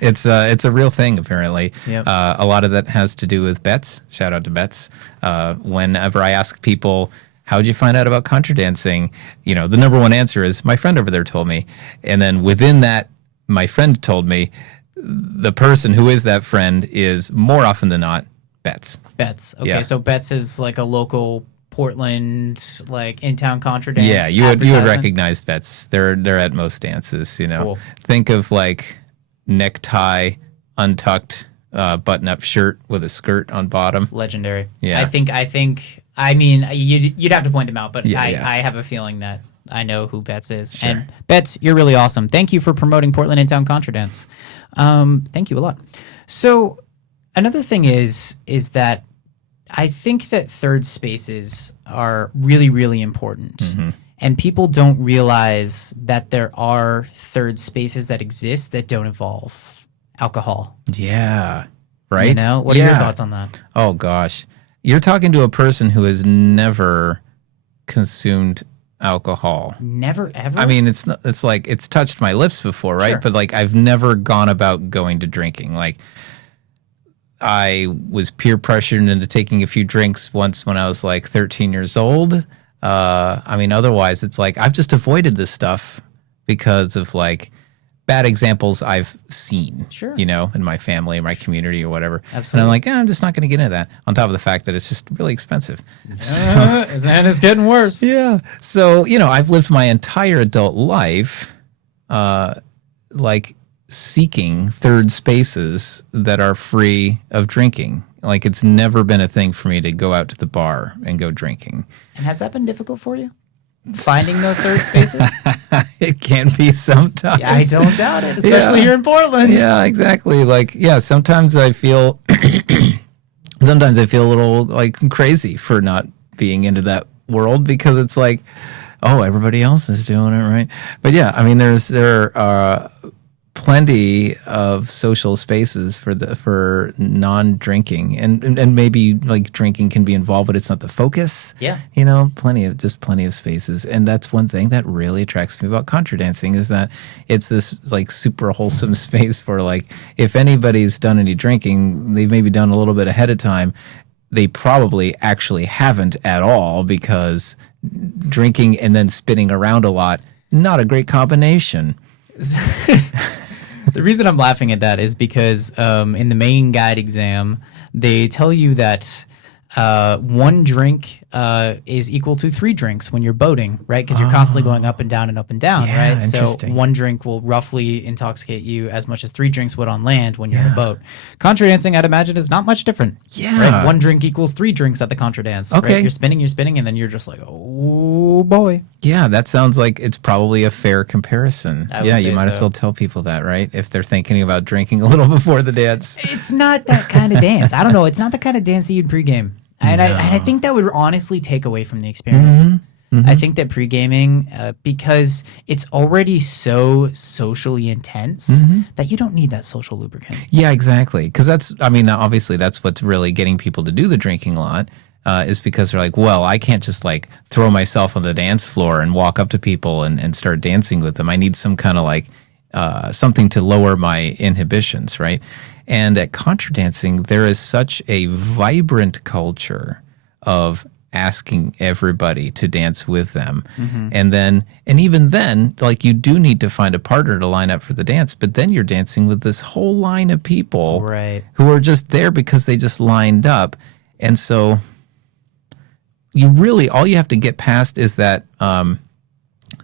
it's a real thing apparently. Yep. A lot of that has to do with Bets. Shout out to Bets. Whenever I ask people, how'd you find out about contra dancing? The number one answer is my friend over there told me, and then within that, my friend told me. The person who is that friend is more often than not Bets. Bets. Okay, so Bets is like a local Portland, like in-town contra dance. Yeah, you would recognize Bets. They're at most dances. Cool. Think of like necktie, untucked, button-up shirt with a skirt on bottom. Legendary. Yeah, I think. You'd have to point them out, but yeah, I have a feeling that I know who Bets is. Sure. And Bets, you're really awesome. Thank you for promoting Portland in-town contra dance. Thank you a lot. So another thing is that I think that third spaces are really, really important. And people don't realize that there are third spaces that exist that don't involve alcohol. Yeah. Right? What are your thoughts on that? Oh, gosh. You're talking to a person who has never consumed alcohol. Never, ever? It's like it's touched my lips before, right? Sure. But like I've never gone about going to drinking. Like I was peer pressured into taking a few drinks once when I was like 13 years old. Otherwise it's like I've just avoided this stuff because of like bad examples I've seen, Sure. you know, in my family, my community or whatever. Absolutely. And I'm like, I'm just not going to get into that, on top of the fact that it's just really expensive. And it's getting worse. Yeah. So, you know, I've lived my entire adult life like seeking third spaces that are free of drinking. Like, it's never been a thing for me to go out to the bar and go drinking. And has that been difficult for you? Finding those third spaces? It can be sometimes. I don't doubt it, especially here in Portland. Yeah, exactly. Like, yeah, sometimes I feel a little like crazy for not being into that world, because it's like, oh, everybody else is doing it, right? But yeah, I mean, there are plenty of social spaces for non-drinking, and maybe like drinking can be involved, but it's not the focus. Yeah, you know, plenty of spaces. And that's one thing that really attracts me about contra dancing, is that it's this like super wholesome space for, like, if anybody's done any drinking, they've maybe done a little bit ahead of time. They probably actually haven't at all, because drinking and then spinning around a lot, not a great combination. The reason I'm laughing at that is because in the Maine guide exam, they tell you that one drink is equal to 3 drinks when you're boating, right? Because you're constantly going up and down and up and down, Yeah, right? So interesting. one drink will roughly intoxicate you as much as 3 drinks would on land when you're in a boat. Contra dancing, I'd imagine, is not much different. Yeah. Right? 1 drink equals 3 drinks at the contra dance. Okay. Right? You're spinning, and then you're just like, oh boy. Yeah, that sounds like it's probably a fair comparison. I would Yeah, say you might as so. well tell people that, right? If they're thinking about drinking a little before the dance. It's not that kind of dance. I don't know. It's not the kind of dance that you'd pregame. And I think that would honestly take away from the experience. I think that pre-gaming, because it's already so socially intense, that you don't need that social lubricant. Yeah, exactly. Because that's, I mean, obviously that's what's really getting people to do the drinking a lot, is because they're like, well, I can't just like throw myself on the dance floor and walk up to people and start dancing with them. I need some kind of like something to lower my inhibitions, right? And at contra dancing, there is such a vibrant culture of asking everybody to dance with them. And even then, like, you do need to find a partner to line up for the dance, but then you're dancing with this whole line of people Right. who are just there because they just lined up. And so you really, all you have to get past is that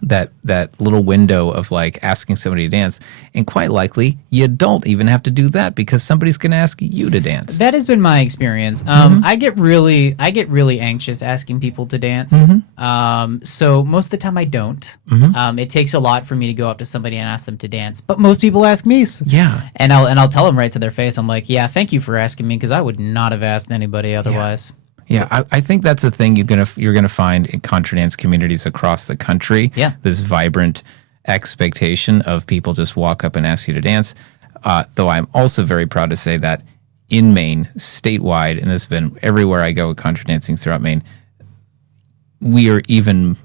that little window of like asking somebody to dance, and quite likely you don't even have to do that, because somebody's going to ask you to dance. That has been my experience. I get really anxious asking people to dance. So most of the time I don't. It takes a lot for me to go up to somebody and ask them to dance, but most people ask me. Yeah. And I'll tell them right to their face. I'm like, yeah, thank you for asking me, because I would not have asked anybody otherwise. Yeah, I think that's the thing you're gonna find in contra dance communities across the country. Yeah. This vibrant expectation of people just walk up and ask you to dance. Though I'm also very proud to say that in Maine, statewide, and this has been everywhere I go with contra dancing throughout Maine, we are even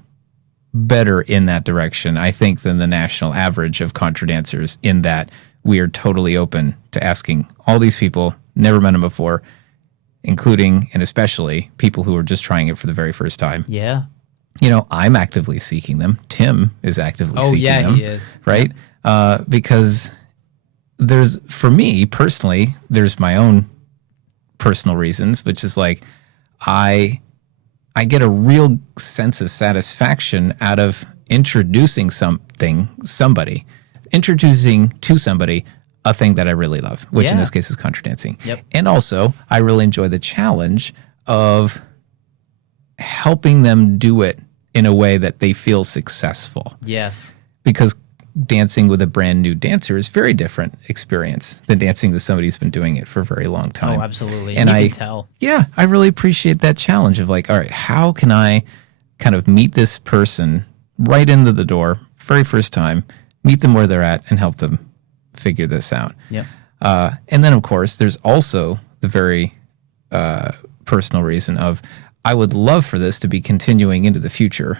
better in that direction, I think, than the national average of contra dancers, in that we are totally open to asking all these people, never met them before, including and especially people who are just trying it for the very first time. Yeah. You know, I'm actively seeking them. Tim is actively seeking them. Oh, yeah, he is. Right? Because for me personally, there's my own personal reasons, which is like, I get a real sense of satisfaction out of introducing to somebody a thing that I really love, which in Yeah. this case is contra dancing. Yep. And also, I really enjoy the challenge of helping them do it in a way that they feel successful. Yes. Because dancing with a brand new dancer is a very different experience than dancing with somebody who's been doing it for a very long time. Oh, absolutely. And you I can tell. Yeah, I really appreciate that challenge of like, all right, how can I kind of meet this person right into the door, very first time, meet them where they're at, and help them figure this out. Yep. And then, of course, there's also the very personal reason of, I would love for this to be continuing into the future.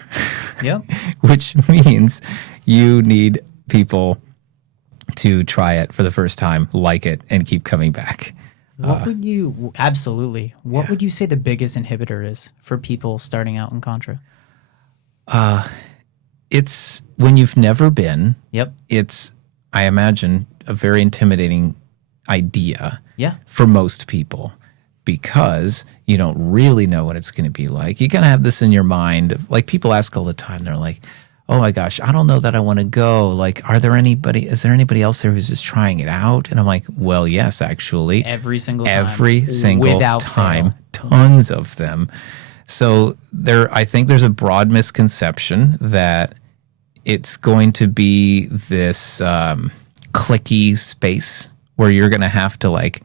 Yep. Which means you need people to try it for the first time, like it, and keep coming back. What would you What would you say the biggest inhibitor is for people starting out in Contra? It's when you've never been. Yep. It's I imagine, a very intimidating idea Yeah. for most people because you don't really know what it's going to be like. You kind of have this in your mind. Like people ask all the time, they're like, oh my gosh, I don't know that I want to go. Like, is there anybody else there who's just trying it out? And I'm like, well, yes, actually. Every single time. Every single Without time. fail. Tons of them. So I think there's a broad misconception that it's going to be this cliquey space where you're going to have to like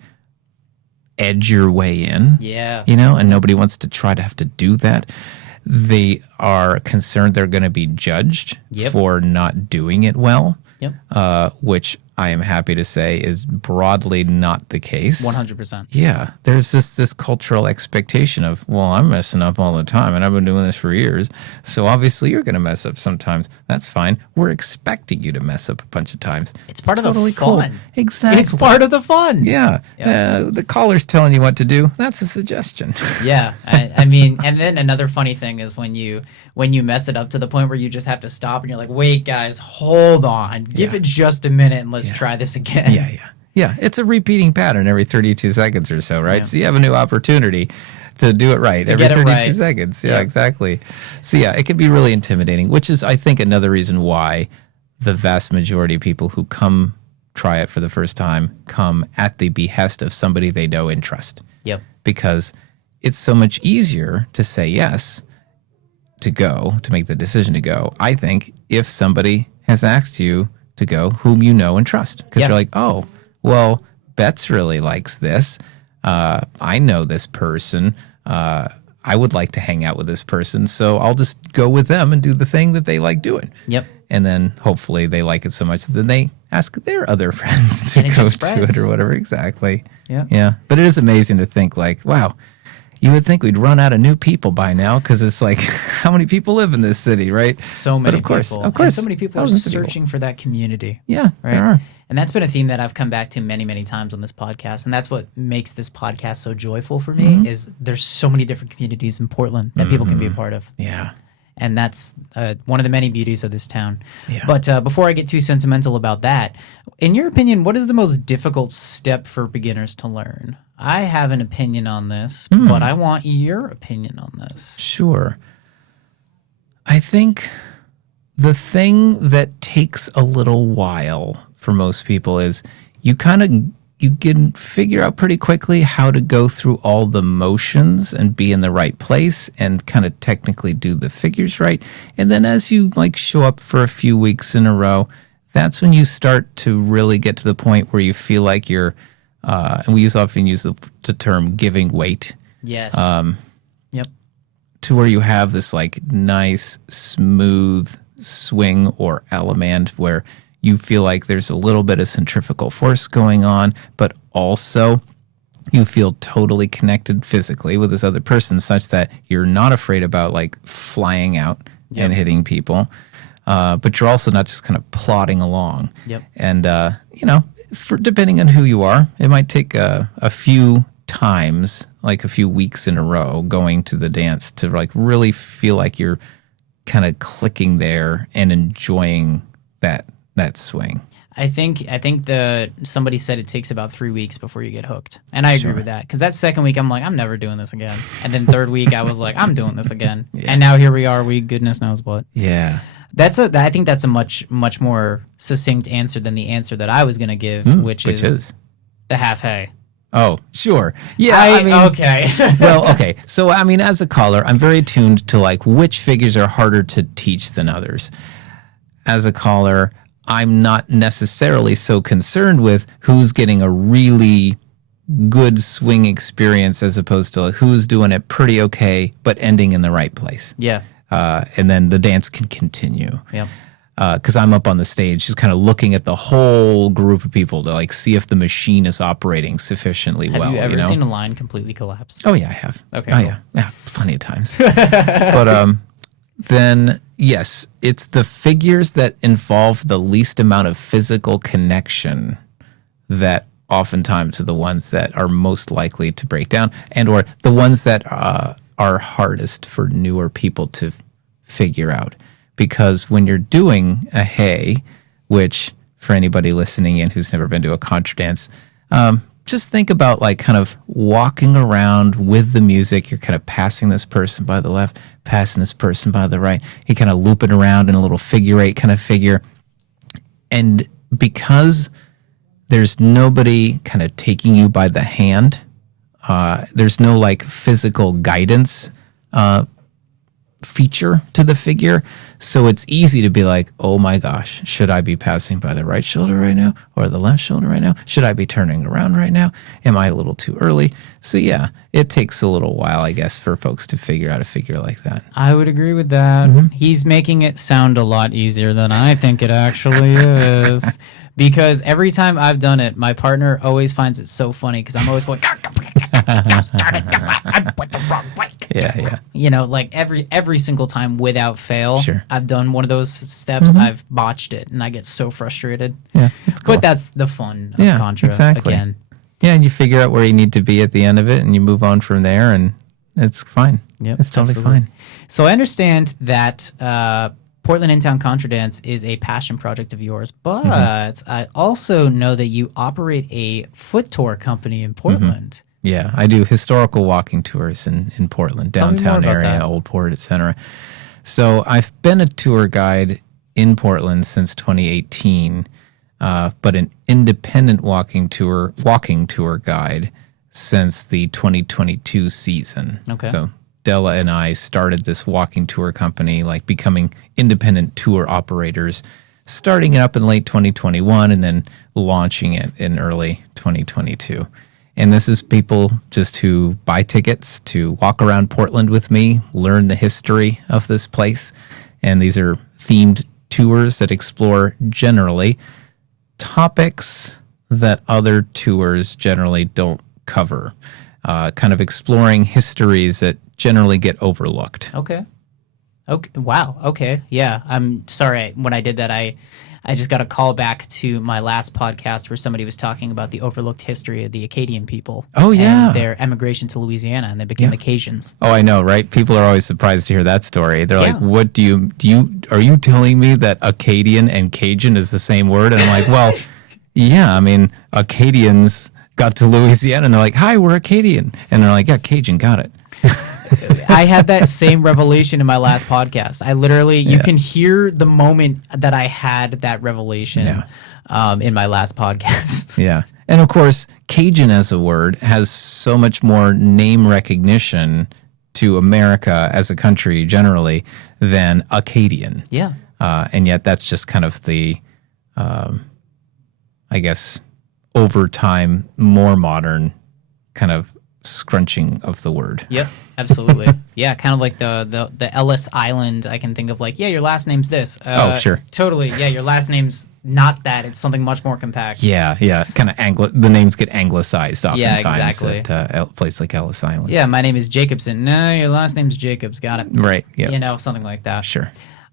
edge your way in. Yeah. And nobody wants to try to have to do that. They are concerned they're going to be judged for not doing it well, which I am happy to say is broadly not the case. 100%. Yeah. There's just this cultural expectation of, well, I'm messing up all the time and I've been doing this for years. So obviously you're going to mess up sometimes. That's fine. We're expecting you to mess up a bunch of times. It's part of the fun. Exactly. It's part of the fun. Yeah. The caller's telling you what to do. That's a suggestion. Yeah. I mean, and then another funny thing is when you mess it up to the point where you just have to stop and you're like, wait, guys, hold on. Give it just a minute and let's try this again. Yeah. It's a repeating pattern every 32 seconds or so, right? Yeah. So you have a new opportunity to do it right every 32 seconds. Yeah, exactly. So it can be really intimidating, which is, I think, another reason why the vast majority of people who come try it for the first time come at the behest of somebody they know and trust. Yep. Because it's so much easier to say yes, to make the decision to go, I think, if somebody has asked you to go whom you know and trust. Because you're like, oh, well, Betts really likes this. I know this person. I would like to hang out with this person. So I'll just go with them and do the thing that they like doing. Yep. And then hopefully they like it so much that then they ask their other friends to go to it or whatever. Exactly. Yeah. But it is amazing to think like, wow, you would think we'd run out of new people by now because it's like, how many people live in this city, right? So many people. Of course. And so many people are searching for that community. Yeah, right? There are. And that's been a theme that I've come back to many, many times on this podcast. And that's what makes this podcast so joyful for me is there's so many different communities in Portland that people can be a part of. Yeah. And that's one of the many beauties of this town. Yeah. But before I get too sentimental about that, in your opinion, what is the most difficult step for beginners to learn? I have an opinion on this, but I want your opinion on this. Sure. I think the thing that takes a little while for most people is you can figure out pretty quickly how to go through all the motions and be in the right place and kind of technically do the figures right. And then as you show up for a few weeks in a row, that's when you start to really get to the point where you feel like you're, and we often use the term giving weight. Yes. Yep. To where you have this nice, smooth swing or element where you feel like there's a little bit of centrifugal force going on, but also you feel totally connected physically with this other person such that you're not afraid about flying out and hitting people. But you're also not just kind of plodding along. Yep. And, depending on who you are, it might take a few times, a few weeks in a row going to the dance to really feel like you're kind of clicking there and enjoying that swing. I think somebody said it takes about 3 weeks before you get hooked. And I agree with that. Because that second week, I'm like, I'm never doing this again. And then third week, I was like, I'm doing this again. Yeah. And now here we are, goodness knows what. Yeah. I think that's a much, much more succinct answer than the answer that I was going to give, which is the half hay. Oh, sure. Yeah. Okay. Well, okay. So, as a caller, I'm very attuned to which figures are harder to teach than others. As a caller, I'm not necessarily so concerned with who's getting a really good swing experience as opposed to who's doing it pretty okay, but ending in the right place. Yeah. And then the dance can continue. Yeah. Because I'm up on the stage just kind of looking at the whole group of people to see if the machine is operating sufficiently well. Have you ever seen a line completely collapse? Oh, yeah, I have. Okay. Oh, cool. Yeah, plenty of times. But then, yes, it's the figures that involve the least amount of physical connection that oftentimes are the ones that are most likely to break down and or the ones that are hardest for newer people to figure out. Because when you're doing a hay, which for anybody listening in who's never been to a Contra dance. Just think about like kind of walking around with the music. You're kind of passing this person by the left, passing this person by the right. You're kind of looping around in a little figure eight kind of figure. And because there's nobody kind of taking you by the hand, there's no like physical guidance feature to the figure. So it's easy to be like, oh my gosh, should I be passing by the right shoulder right now or the left shoulder right now? Should I be turning around right now? Am I a little too early? So yeah, it takes a little while, I guess, for folks to figure out a figure like that. I would agree with that. He's making it sound a lot easier than I think it actually is. Because every time I've done it, my partner always finds it so funny because I'm always going, I went the wrong way. Yeah. You know, like every single time without fail, Sure. I've done one of those steps. I've botched it, and I get so frustrated. Yeah, it's cool. But that's the fun of Contra. Exactly. Again. Yeah, and you figure out where you need to be at the end of it, and you move on from there, and it's fine. Yep, it's totally absolutely. fine. So I understand that Portland Intown Contra Dance is a passion project of yours, but I also know that you operate a foot tour company in Portland. Yeah, I do historical walking tours in Portland, Tell me more downtown about area, that. Old Port, etc. So I've been a tour guide in Portland since 2018, but an independent walking tour guide since the 2022 season. Okay. So Dela and I started this walking tour company, like becoming independent tour operators, starting it up in late 2021 and then launching it in early 2022. And this is people just who buy tickets to walk around Portland with me, learn the history of this place. And these are themed tours that explore generally topics that other tours generally don't cover, kind of exploring histories that generally get overlooked. Okay. Wow. Okay. Yeah. I'm sorry. When I did that, I just got a call back to my last podcast where somebody was talking about the overlooked history of the Acadian people. Oh, yeah. And their emigration to Louisiana, and they became Acadians. Oh, I know, right? People are always surprised to hear that story. They're Yeah. like, "What are you telling me that Acadian and Cajun is the same word?" And I'm like, "Well, yeah. I mean, Acadians got to Louisiana, and they're like, 'Hi, we're Acadian,' and they're like, 'Yeah, Cajun, got it.'" I had that same revelation in my last podcast. I literally, you can hear the moment that I had that revelation in my last podcast. Yeah. And of course, Cajun as a word has so much more name recognition to America as a country generally than Acadian. Yeah. And yet that's just kind of the, I guess, over time, more modern kind of scrunching of the word. Yep, absolutely. Yeah, kind of like the Ellis Island. I can think of like, yeah, your last name's this. Oh, sure. Totally. Yeah, your last name's not that. It's something much more compact. Yeah. Kind of the names get anglicized oftentimes Yeah, exactly. at a place like Ellis Island. Yeah, my name is Jacobson. No, your last name's Jacobs. Got it. Right. Yeah. You know, something like that. Sure.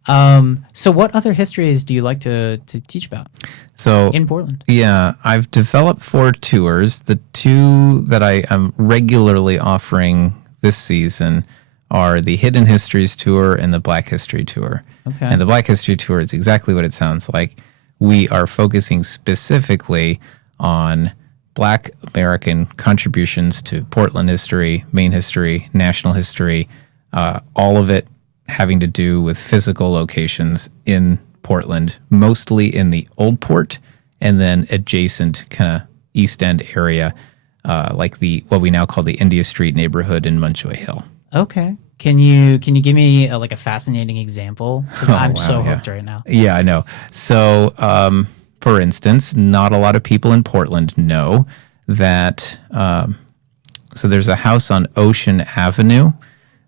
So what other histories do you like to teach about So in Portland? yeah, I've developed 4 tours. The 2 that I am regularly offering this season are the Hidden Histories Tour and the Black History Tour. Okay. And the Black History Tour is exactly what it sounds like. We are focusing specifically on Black American contributions to Portland history, Maine history, national history, all of it having to do with physical locations in Portland, mostly in the Old Port and then adjacent kind of East End area, like what we now call the India Street neighborhood in Munchway Hill. Okay. Can you give me a fascinating example? Because I'm wow, so yeah. hooked right now. Yeah, I know. So, for instance, not a lot of people in Portland know that. So there's a house on Ocean Avenue,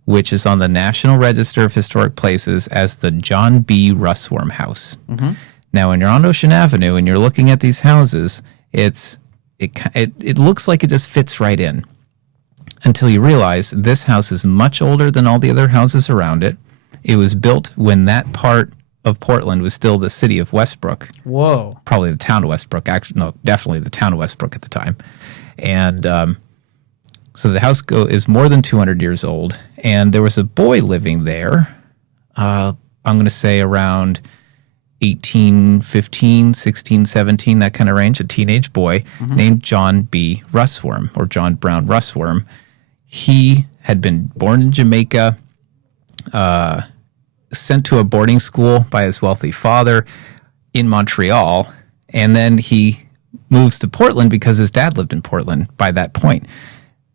which is on the National Register of Historic Places as the John B. Russworm House. Mm-hmm. Now, when you're on Ocean Avenue and you're looking at these houses, it looks like it just fits right in until you realize this house is much older than all the other houses around it. It was built when that part of Portland was still the city of Westbrook. Whoa. Probably the town of Westbrook. Actually, no, definitely the town of Westbrook at the time. And so the house is more than 200 years old, and there was a boy living there, I'm going to say around 18, 16, 17, that kind of range, a teenage boy named John B. Russworm, or John Brown Russworm. He had been born in Jamaica, sent to a boarding school by his wealthy father in Montreal, and then he moves to Portland because his dad lived in Portland by that point.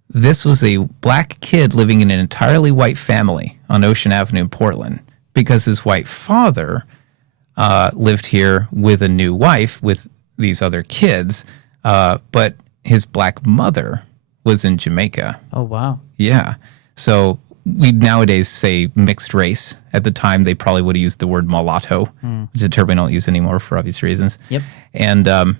This was a black kid living in an entirely white family on Ocean Avenue in Portland because his white father lived here with a new wife with these other kids, but his black mother was in Jamaica. Oh, wow. Yeah. So we nowadays say mixed race. At the time, they probably would have used the word mulatto, which is a term we don't use anymore for obvious reasons. Yep. And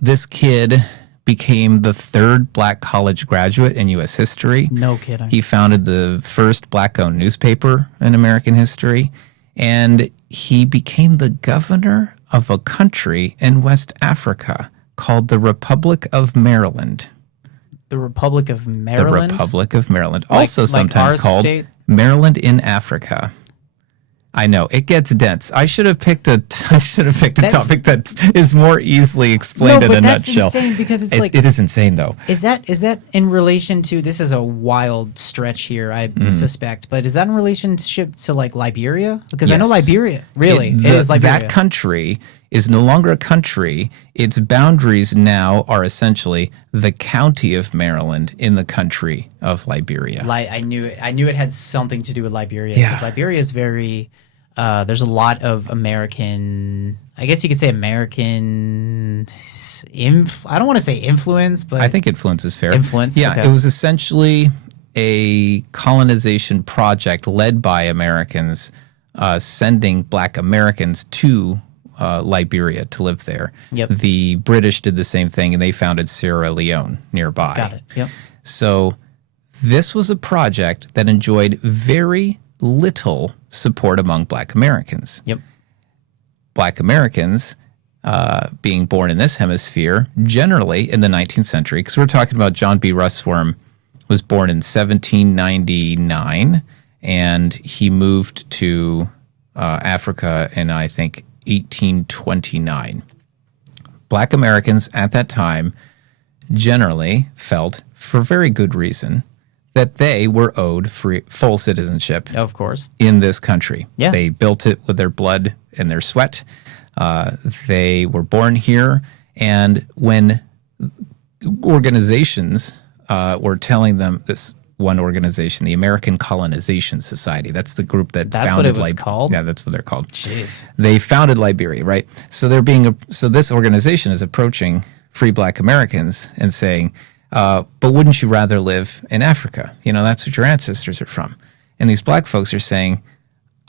this kid became the third black college graduate in U.S. history. No kidding. He founded the first black-owned newspaper in American history, and he became the governor of a country in West Africa called the Republic of Maryland. The Republic of Maryland? The Republic of Maryland, Like- also like sometimes our called state? Maryland in Africa. I know it gets dense. I should have picked a topic that is more easily explained in a that's nutshell. insane because it's like it is insane though. Is that in relation to, this is a wild stretch here, I suspect, but is that in relationship to like Liberia? Because I know Yes. Liberia, really, it is Liberia. That country is no longer a country. Its boundaries now are essentially the county of Maryland in the country of Liberia. I knew it had something to do with Liberia Yeah. because Liberia is very. There's a lot of American. I guess you could say American. I don't want to say influence, but I think influence is fair. Influence, Yeah, okay. it was essentially a colonization project led by Americans, sending black Americans to Liberia to live there. Yep. The British did the same thing, and they founded Sierra Leone nearby. got it. Yep. So this was a project that enjoyed very little support among black Americans. Yep. Black Americans, being born in this hemisphere, generally in the 19th century, because we're talking about John B. Russworm was born in 1799, and he moved to Africa in, I think, 1829. Black Americans at that time generally felt, for very good reason, that they were owed full citizenship Of course. in this country. Yeah. They built it with their blood and their sweat. They were born here. And when organizations were telling them, this one organization, the American Colonization Society, that's the group that That's founded what it was called? Yeah, that's what they're called. Jeez. They founded Liberia, right? So so this organization is approaching free black Americans and saying, but wouldn't you rather live in Africa? You know, that's what your ancestors are from. And these black folks are saying,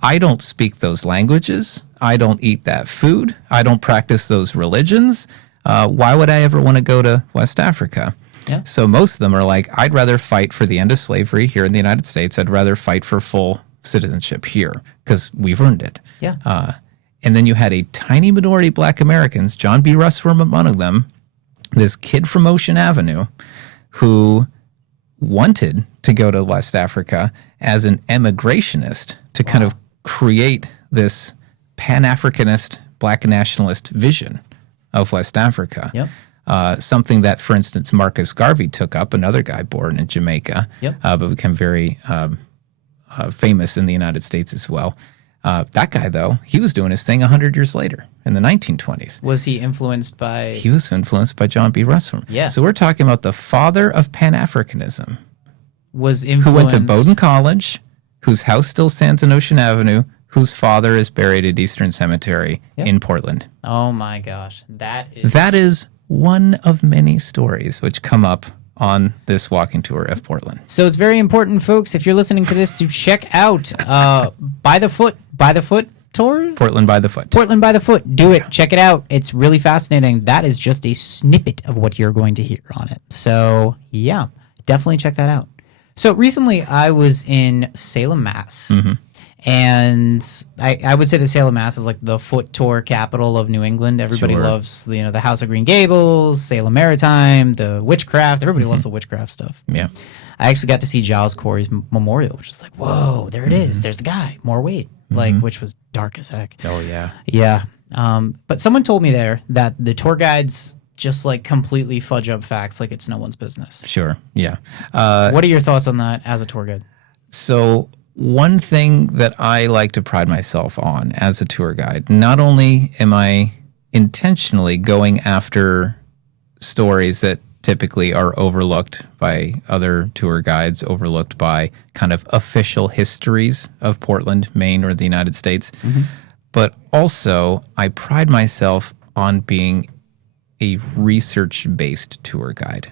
I don't speak those languages. I don't eat that food. I don't practice those religions. Why would I ever want to go to West Africa? Yeah. So most of them are like, I'd rather fight for the end of slavery here in the United States. I'd rather fight for full citizenship here because we've earned it. Yeah. And then you had a tiny minority of black Americans, John B. Russworm among them, this kid from Ocean Avenue who wanted to go to West Africa as an emigrationist to kind of create this Pan-Africanist, black nationalist vision of West Africa. Yep. Something that, for instance, Marcus Garvey took up, another guy born in Jamaica, Yep. but became very famous in the United States as well. That guy, though, he was doing his thing 100 years later in the 1920s. Was he influenced by? He was influenced by John B. Russworm. Yeah. So we're talking about the father of Pan-Africanism, Was who influenced? went to Bowdoin College, whose house still stands in Ocean Avenue, whose father is buried at Eastern Cemetery in Portland. Oh my gosh, that is. That is one of many stories which come up on this walking tour of Portland. So it's very important, folks, if you're listening to this, to check out By the Foot tour. Portland by the Foot. Portland by the Foot. Do it. Check it out. It's really fascinating. That is just a snippet of what you're going to hear on it. So yeah, definitely check that out. So recently I was in Salem, Mass. And I would say that Salem, Mass is like the foot tour capital of New England. Everybody Sure. loves, the House of Green Gables, Salem Maritime, the witchcraft. Everybody loves the witchcraft stuff. Yeah. I actually got to see Giles Corey's memorial, which was like, whoa, there it is. There's the guy. More weight. Like, which was dark as heck. Oh, yeah. Yeah. But someone told me there that the tour guides just like completely fudge up facts like it's no one's business. Sure. Yeah. What are your thoughts on that as a tour guide? So one thing that I like to pride myself on as a tour guide, not only am I intentionally going after stories that typically are overlooked by other tour guides, overlooked by kind of official histories of Portland, Maine, or the United States, but also I pride myself on being a research-based tour guide.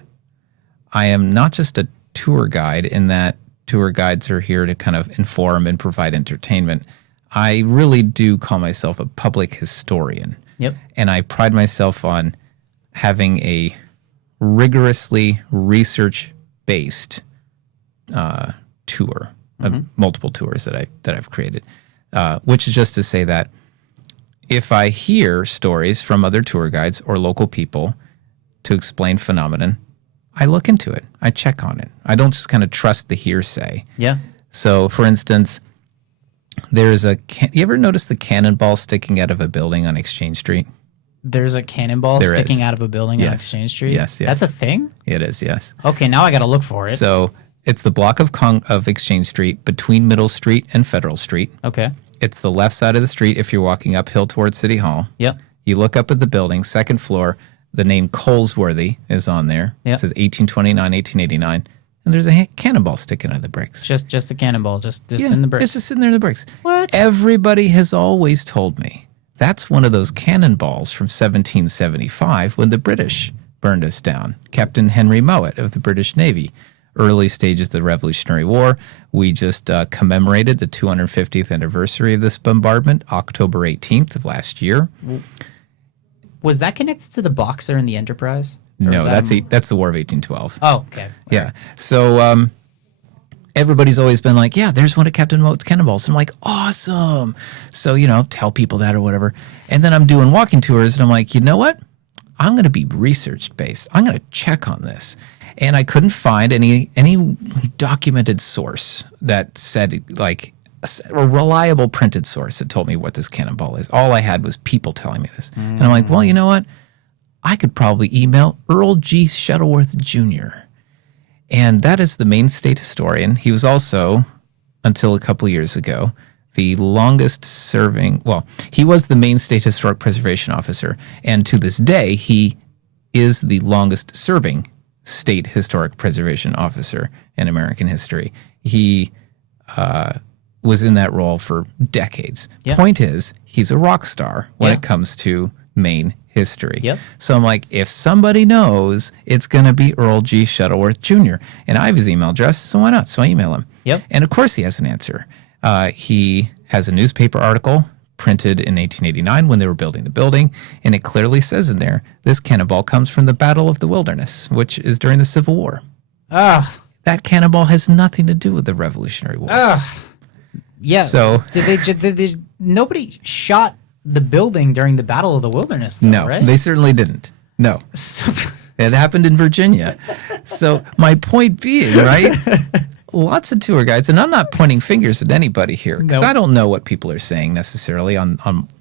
I am not just a tour guide in that tour guides are here to kind of inform and provide entertainment. I really do call myself a public historian. Yep. And I pride myself on having a rigorously research-based tour, multiple tours that I've created, which is just to say that if I hear stories from other tour guides or local people to explain phenomenon, I look into it. I check on it. I don't just kind of trust the hearsay. Yeah. So, for instance, there's you ever notice the cannonball sticking out of a building on Exchange Street? There's a cannonball There sticking is. out of a building on Yes. Exchange Street? Yes, yes. That's a thing? It is, yes. Okay, now I got to look for it. So it's the block of Exchange Street between Middle Street and Federal Street. Okay. It's the left side of the street if you're walking uphill towards City Hall. Yep. You look up at the building, second floor, the name Colesworthy is on there. Yep. It says 1829, 1889. And there's a cannonball sticking out of the bricks. Just a cannonball, just Yeah, in the bricks. It's just sitting there in the bricks. What? Everybody has always told me that's one of those cannonballs from 1775 when the British burned us down. Captain Henry Mowat of the British Navy. Early stages of the Revolutionary War. We just commemorated the 250th anniversary of this bombardment, October 18th of last year. Was that connected to the Boxer and the Enterprise? Or No, was that that's the War of 1812. Oh, okay. Yeah. So everybody's always been like, yeah, there's one of Captain Mowat's cannonballs. And I'm like, awesome. So, tell people that or whatever. And then I'm doing walking tours and I'm like, you know what? I'm going to be research based. I'm going to check on this. And I couldn't find any documented source that said like a reliable printed source that told me what this cannonball is. All I had was people telling me this. And I'm like, well, you know what? I could probably email Earl G. Shuttleworth Jr. And that is the Maine state historian. He was also, until a couple years ago, the longest serving, he was the Maine State Historic Preservation Officer. And to this day, he is the longest serving State Historic Preservation Officer in American history. He was in that role for decades. Yeah. Point is, he's a rock star when Yeah. it comes to Maine history. Yep. So I'm like, if somebody knows, it's going to be Earl G. Shuttleworth Jr. And I have his email address, so why not? So I email him. Yep. And of course he has an answer. He has a newspaper article printed in 1889 when they were building the building, and it clearly says in there, this cannonball comes from the Battle of the Wilderness, which is during the Civil War. Ah, That cannonball has nothing to do with the Revolutionary War. yeah. So- did they nobody shot the building during the Battle of the Wilderness, though, No, right? they certainly didn't. No. So, It happened in Virginia. So my point being, right? Lots of tour guides, and I'm not pointing fingers at anybody here because Nope. I don't know what people are saying necessarily on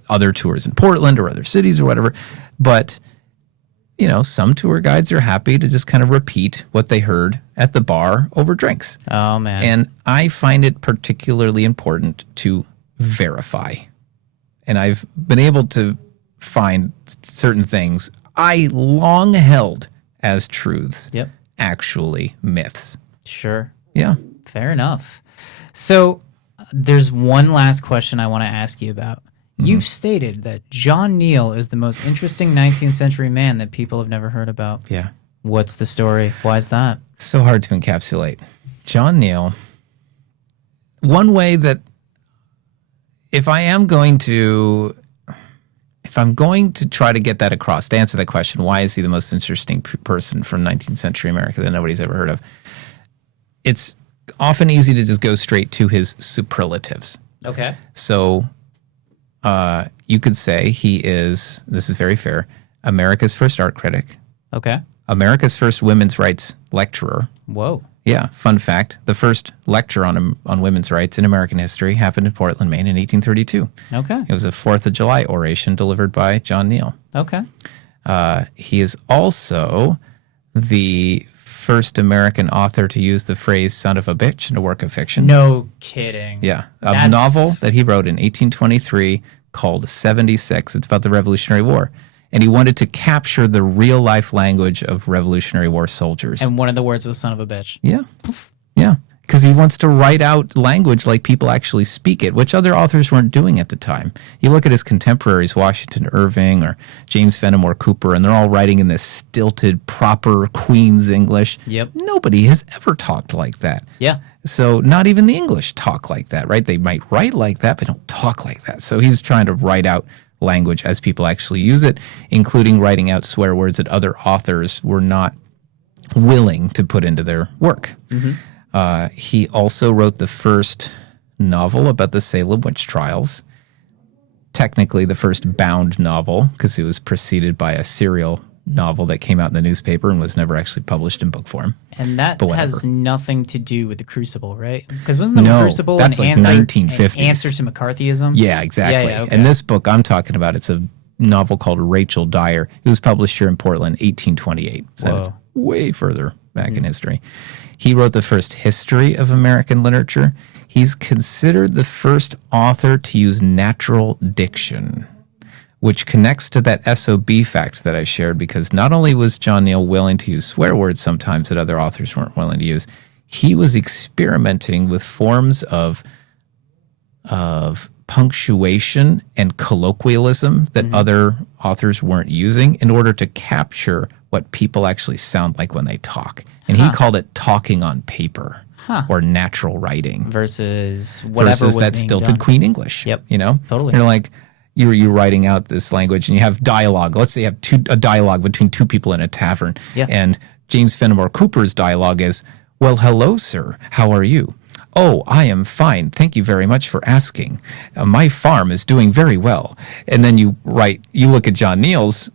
other tours in Portland or other cities or whatever. But, some tour guides are happy to just kind of repeat what they heard at the bar over drinks. oh man. And I find it particularly important to verify. And I've been able to find certain things I long held as truths, Yep. actually myths. Sure. Yeah. Fair enough. So there's one last question I want to ask you about. You've stated that John Neal is the most interesting 19th century man that people have never heard about. Yeah. What's the story? Why is that? So hard to encapsulate. John Neal, one way that if I'm going to try to get that across, to answer that question, why is he the most interesting person from 19th century America that nobody's ever heard of? It's often easy to just go straight to his superlatives. Okay. So you could say he is, this is very fair, America's first art critic, Okay. America's first women's rights lecturer. Whoa. Yeah, fun fact. The first lecture on women's rights in American history happened in Portland, Maine in 1832. Okay. It was a 4th of July oration delivered by John Neal. Okay. He is also the first American author to use the phrase son of a bitch in a work of fiction. No kidding. Yeah. A novel that he wrote in 1823 called 76. It's about the Revolutionary War. And he wanted to capture the real life language of Revolutionary War soldiers. And one of the words was son of a bitch. Yeah. Yeah. Because he wants to write out language like people actually speak it, which other authors weren't doing at the time. You look at his contemporaries, Washington Irving or James Fenimore Cooper, and they're all writing in this stilted, proper Queen's English. Yep. Nobody has ever talked like that. Yeah. So not even the English talk like that, right? They might write like that, but don't talk like that. So he's trying to write out language as people actually use it, including writing out swear words that other authors were not willing to put into their work. Mm-hmm. He also wrote the first novel about the Salem witch trials, technically the first bound novel because it was preceded by a serial novel that came out in the newspaper and was never actually published in book form. And that has nothing to do with the Crucible, right? Because wasn't the Crucible that's an like 1950s. answer to McCarthyism? Yeah, exactly. Yeah, okay. And this book I'm talking about, it's a novel called Rachel Dyer. It was published here in Portland, 1828. So it's way further back in history. He wrote the first history of American literature. He's considered the first author to use natural diction, which connects to that SOB fact that I shared, because not only was John Neal willing to use swear words sometimes that other authors weren't willing to use, he was experimenting with forms of punctuation and colloquialism that other authors weren't using in order to capture what people actually sound like when they talk. And he called it talking on paper or natural writing. Versus whatever was that being stilted done. Queen English. Yep. You know? Totally. You're like, you're writing out this language and you have dialogue. Let's say you have a dialogue between two people in a tavern. Yeah. And James Fenimore Cooper's dialogue is, well, hello, sir. How are you? Oh, I am fine. Thank you very much for asking. My farm is doing very well. And then you look at John Neal's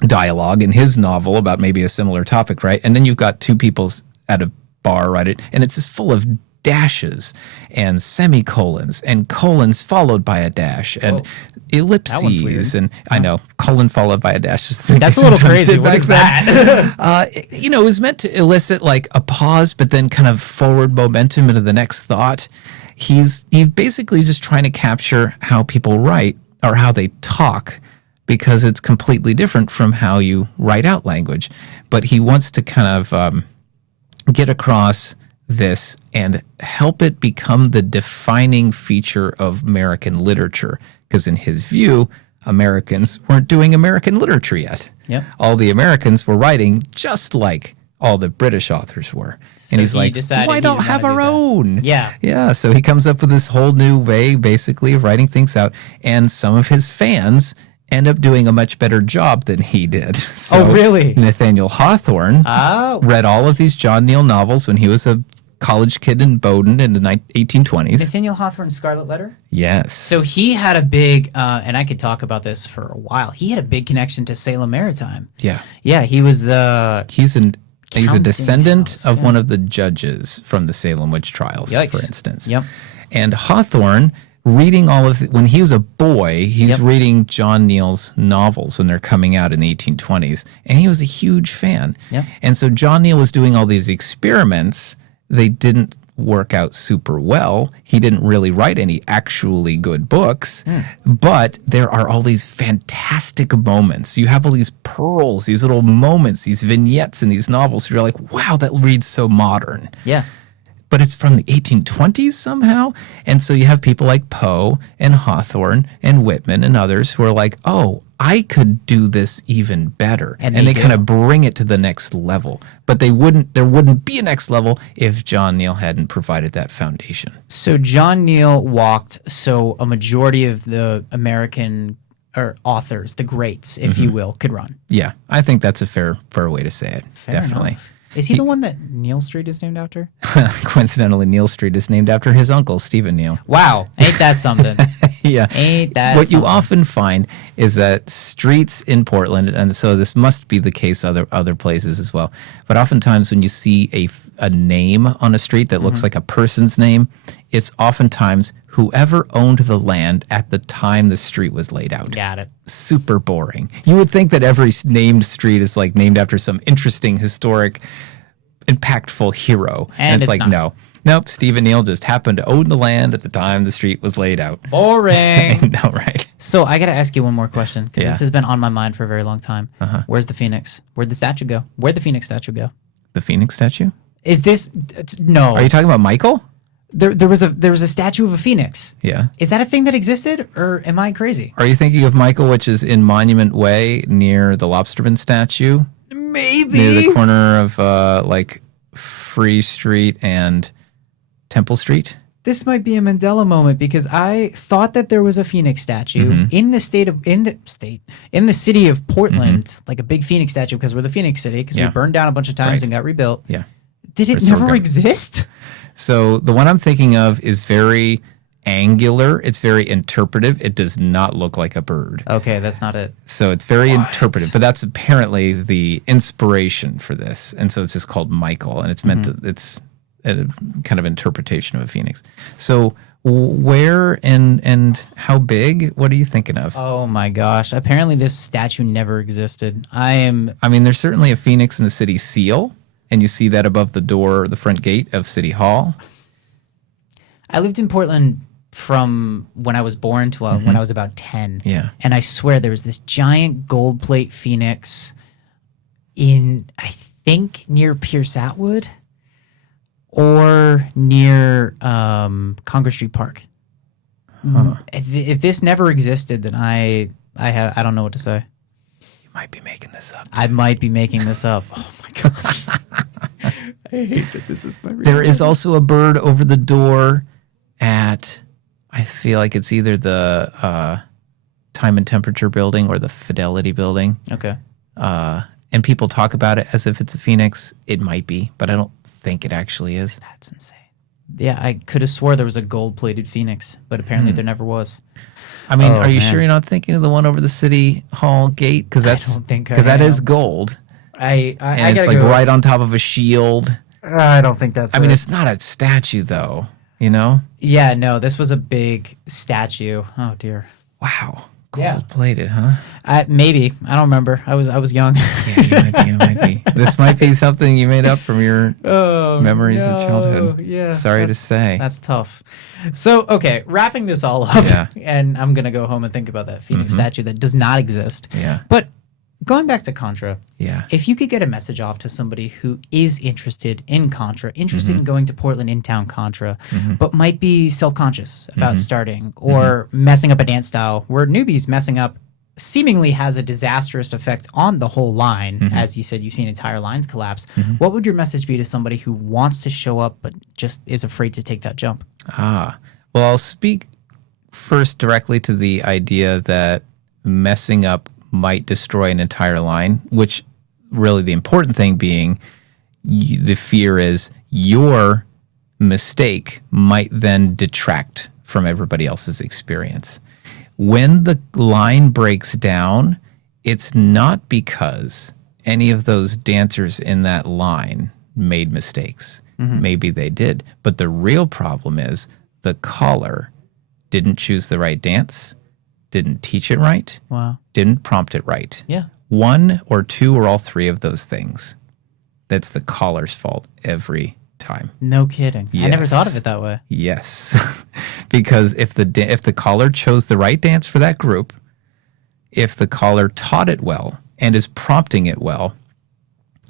dialogue in his novel about maybe a similar topic, right? And then you've got two people at a bar, right? And it's just full of dashes and semicolons and colons followed by a dash and ellipses. And I know, colon followed by a dash. That's a little crazy. What is that? It was meant to elicit like a pause, but then kind of forward momentum into the next thought. He's basically just trying to capture how people write or how they talk, because it's completely different from how you write out language. But he wants to kind of get across this and help it become the defining feature of American literature. Because in his view, Americans weren't doing American literature yet. Yep. All the Americans were writing just like all the British authors were. So and he's he like, decided why he don't didn't have wanna our do that. own? Yeah. Yeah, so he comes up with this whole new way, basically, of writing things out. And some of his fans end up doing a much better job than he did. So Oh, really? Nathaniel Hawthorne Oh. read all of these John Neal novels when he was a college kid in Bowdoin in the 1820s. Nathaniel Hawthorne's Scarlet Letter? Yes. So he had a big, and I could talk about this for a while, he had a big connection to Salem Maritime. Yeah. Yeah, he was the... He's a Counting descendant house, of yeah. one of the judges from the Salem witch trials, Yikes. for instance. Yep. And Hawthorne, reading when he was a boy, he's reading John Neal's novels when they're coming out in the 1820s, and he was a huge fan. Yep. And so John Neal was doing all these experiments. They didn't work out super well. He didn't really write any actually good books, but there are all these fantastic moments. You have all these pearls, these little moments, these vignettes in these novels. You're like, wow, that reads so modern. Yeah. But it's from the 1820s somehow. And so you have people like Poe and Hawthorne and Whitman and others who are like, oh, I could do this even better. And they they kind do. of bring it to the next level. But there wouldn't be a next level if John Neal hadn't provided that foundation. So John Neal walked so a majority of the American authors, the greats, if you will, could run. Yeah, I think that's a fair way to say it. Fair Definitely. enough. Is he the one that Neal Street is named after? Coincidentally, Neal Street is named after his uncle, Stephen Neal. Wow, ain't that something? Yeah. Ain't that what you something? often find is that streets in Portland, and so this must be the case other places as well, but oftentimes when you see a name on a street that looks like a person's name, it's oftentimes whoever owned the land at the time the street was laid out. Got it. Super boring. You would think that every named street is like named after some interesting, historic, impactful hero. And it's it's like, not. no. Nope, Steve and Neil just happened to own the land at the time the street was laid out. Boring. No, right? So I got to ask you one more question because Yeah. this has been on my mind for a very long time. Where's the Phoenix? Where'd the statue go? Where'd the Phoenix statue go? The Phoenix statue? Is this no? Are you talking about Michael? There was a statue of a Phoenix. Yeah. Is that a thing that existed, or am I crazy? Are you thinking of Michael, which is in Monument Way near the Lobsterman statue? Maybe. Near the corner of like Free Street and Temple Street? This might be a Mandela moment because I thought that there was a Phoenix statue in the city of Portland, like a big Phoenix statue because we're the Phoenix city because Yeah. we burned down a bunch of times Right. and got rebuilt. Yeah. Did it Restored never them. exist? So the one I'm thinking of is very angular. It's very interpretive. It does not look like a bird. Okay, that's not it. So it's very interpretive, but that's apparently the inspiration for this. And so it's just called Michael, and it's meant to, it's a kind of interpretation of a phoenix. So where and how big? What are you thinking of? Oh my gosh! Apparently, this statue never existed. I mean, there's certainly a phoenix in the city seal, and you see that above the door, the front gate of City Hall. I lived in Portland from when I was born to when I was about 10. Yeah. And I swear there was this giant gold plate phoenix in, I think, near Piers or near Congress Street Park. If this never existed, then I don't know what to say. You might be making this up. I might be making this up. Oh my gosh. I hate that this is my There is also a bird over the door at, I feel like it's either the Time and Temperature building or the Fidelity building. Okay. And people talk about it as if it's a phoenix. It might be, but I don't think it actually is. That's insane. Yeah, I could have swore there was a gold-plated phoenix, but apparently there never was. I mean, Oh, are you man. sure you're not thinking of the one over the City Hall gate? Because that's don't think I because that am. is gold, I and it's gotta like go. right on top of a shield. I don't think that's. I mean, it's not a statue though. You know? yeah, no, this was a big statue. Oh dear. Wow, Yeah. gold plated, huh? Maybe I don't remember. I was young. Yeah, you might be. This might be something you made up from your Oh, memories of childhood. Yeah. Sorry to say. That's tough. So, okay, wrapping this all up, Yeah. and I'm going to go home and think about that Phoenix statue that does not exist. Yeah. But going back to Contra, Yeah. if you could get a message off to somebody who is interested in Contra, interested in going to Portland Intown Contra, but might be self-conscious about starting or messing up a dance style where newbies messing up seemingly has a disastrous effect on the whole line. As you said, you've seen entire lines collapse. What would your message be to somebody who wants to show up but just is afraid to take that jump? Well, I'll speak first directly to the idea that messing up might destroy an entire line, which really the important thing being the fear is your mistake might then detract from everybody else's experience. When the line breaks down, it's not because any of those dancers in that line made mistakes. Maybe they did. But the real problem is the caller didn't choose the right dance, didn't teach it right, Wow. didn't prompt it right. Yeah. One or two or all three of those things. That's the caller's fault every time. No kidding. I never Yes. thought of it that way. Yes, because if the caller chose the right dance for that group, if the caller taught it well and is prompting it well,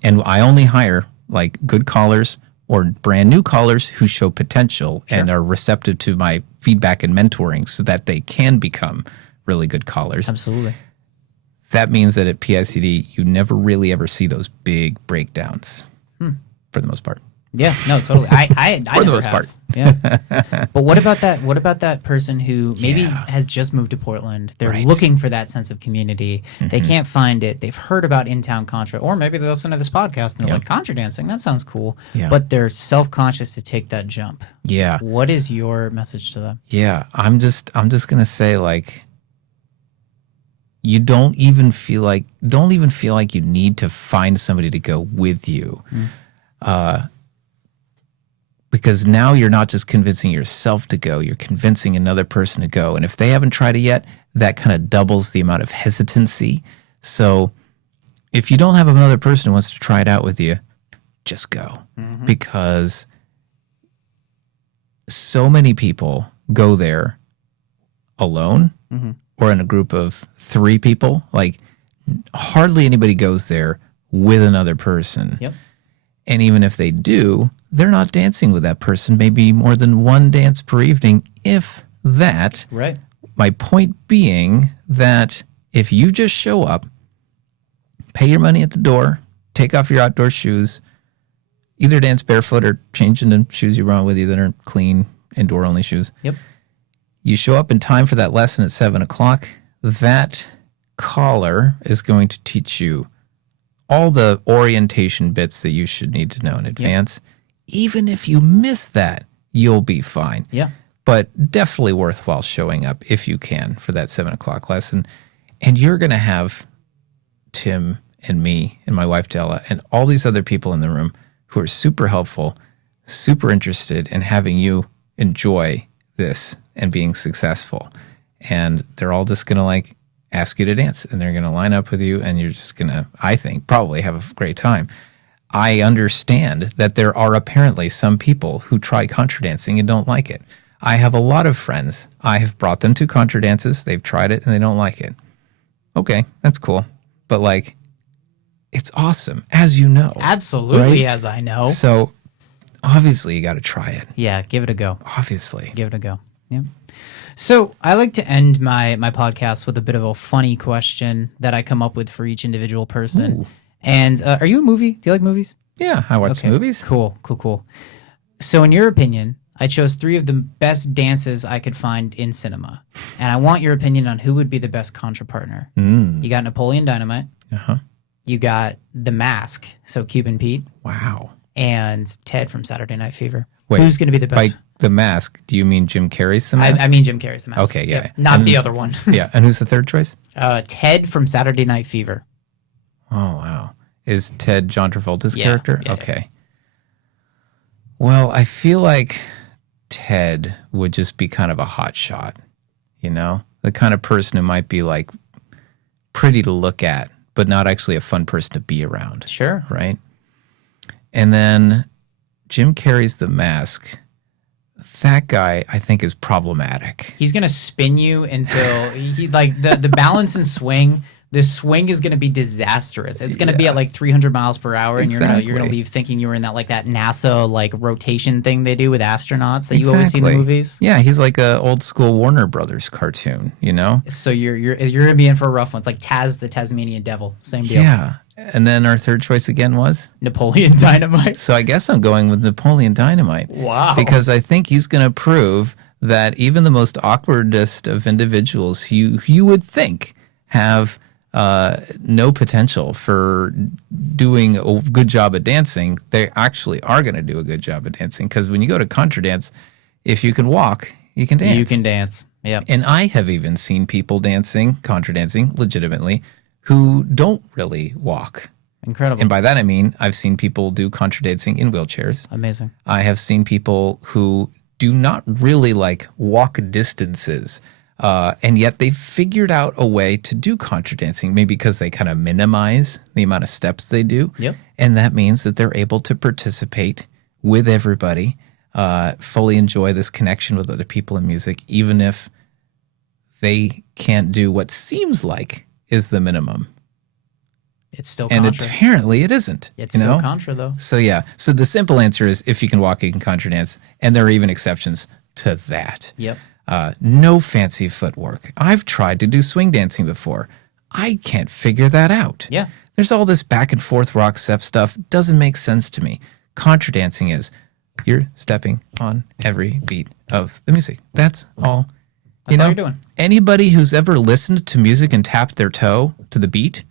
and I only hire like good callers or brand new callers who show potential and are receptive to my feedback and mentoring so that they can become really good callers. Absolutely. That means that at PICD, you never really ever see those big breakdowns for the most part. Yeah, no, totally. I For the never most have. part. Yeah. But what about that? What about that person who maybe Yeah. has just moved to Portland? They're Right. looking for that sense of community. They can't find it. They've heard about Intown Contra, or maybe they listen to this podcast and they're like, Contra dancing, that sounds cool. Yeah. But they're self-conscious to take that jump. Yeah. What is your message to them? Yeah. I'm just gonna say, like, you don't even feel like you need to find somebody to go with you. Because now you're not just convincing yourself to go, you're convincing another person to go. And if they haven't tried it yet, that kind of doubles the amount of hesitancy. So if you don't have another person who wants to try it out with you, just go. Because so many people go there alone or in a group of 3 people. Like, hardly anybody goes there with another person. Yep. And even if they do, they're not dancing with that person, maybe more than one dance per evening, if that. Right. My point being that if you just show up, pay your money at the door, take off your outdoor shoes, either dance barefoot or change into shoes you run with you that are clean, indoor-only shoes. Yep. You show up in time for that lesson at 7 o'clock, that caller is going to teach you all the orientation bits that you should need to know in advance. Even if you miss that, you'll be fine. Yeah. But definitely worthwhile showing up if you can for that 7 o'clock lesson. And you're going to have Tim and me and my wife Dela and all these other people in the room who are super helpful, super interested in having you enjoy this and being successful. And they're all just going to like ask you to dance, and they're going to line up with you, and you're just going to, I think, probably have a great time. I understand that there are apparently some people who try contra dancing and don't like it. I have a lot of friends. I have brought them to contra dances. They've tried it and they don't like it. Okay, that's cool. But like, it's awesome, as you know. Absolutely, right? as I know. So obviously you got to try it. Yeah, give it a go. Obviously. Give it a go. Yeah. So I like to end my podcast with a bit of a funny question that I come up with for each individual person. Ooh. And are you a movie? Do you like movies? Yeah, I watch movies. Cool. So in your opinion, I chose 3 of the best dances I could find in cinema. And I want your opinion on who would be the best contra partner. You got Napoleon Dynamite. Uh-huh. You got The Mask, so Cuban Pete. Wow. And Ted from Saturday Night Fever. Wait, who's going to be the best? By The Mask, do you mean Jim Carrey's The Mask? I mean Jim Carrey's The Mask. Okay, yeah. Not And- the other one. Yeah, and who's the third choice? Ted from Saturday Night Fever. Oh, wow. Is Ted John Travolta's Yeah, character? yeah, Okay. Well, I feel like Ted would just be kind of a hot shot, you know? The kind of person who might be like pretty to look at, but not actually a fun person to be around. Sure. Right? And then Jim Carrey's The Mask. That guy, I think, is problematic. He's gonna spin you until he like the balance and swing. The swing is gonna be disastrous. It's gonna be at like 300 miles per hour, and you're gonna Exactly. leave thinking you were in that NASA like rotation thing they do with astronauts that you always see in the movies. Yeah, he's like a old school Warner Brothers cartoon, you know? So you're gonna be in for a rough one. It's like Taz the Tasmanian Devil, same deal. Yeah. And then our third choice again was? Napoleon Dynamite. So I guess I'm going with Napoleon Dynamite. Wow. Because I think he's going to prove that even the most awkwardest of individuals you would think have no potential for doing a good job at dancing, they actually are going to do a good job at dancing. Because when you go to contra dance, if you can walk, you can dance. You can dance. Yep. And I have even seen people dancing, contra dancing, legitimately, who don't really walk. Incredible. And by that I mean I've seen people do contra dancing in wheelchairs. Amazing. I have seen people who do not really like walk distances, and yet they've figured out a way to do contra dancing, maybe because they kind of minimize the amount of steps they do. Yep. And that means that they're able to participate with everybody, fully enjoy this connection with other people in music, even if they can't do what seems like is the minimum. It's still And contra. apparently it isn't. It's you know? still contra though. So yeah. So the simple answer is if you can walk, you can contra dance. And there are even exceptions to that. Yep. No fancy footwork. I've tried to do swing dancing before. I can't figure that out. Yeah. There's all this back and forth rock step stuff. Doesn't make sense to me. Contra dancing is. You're stepping on every beat of the music. That's all. That's all you're doing. Anybody who's ever listened to music and tapped their toe to the beat,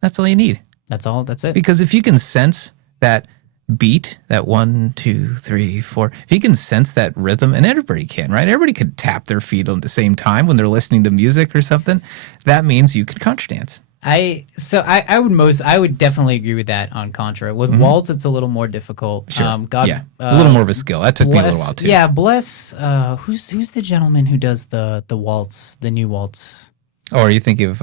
that's all you need. That's all. That's it. Because if you can sense that beat, that 1, 2, 3, 4, if you can sense that rhythm, and everybody can, right? Everybody could tap their feet at the same time when they're listening to music or something. That means you could contra dance. I would definitely agree with that on Contra. With waltz, it's a little more difficult. Sure. A little more of a skill. That took me a little while too. Yeah, bless. Who's the gentleman who does the waltz, the new waltz? Oh, are you thinking of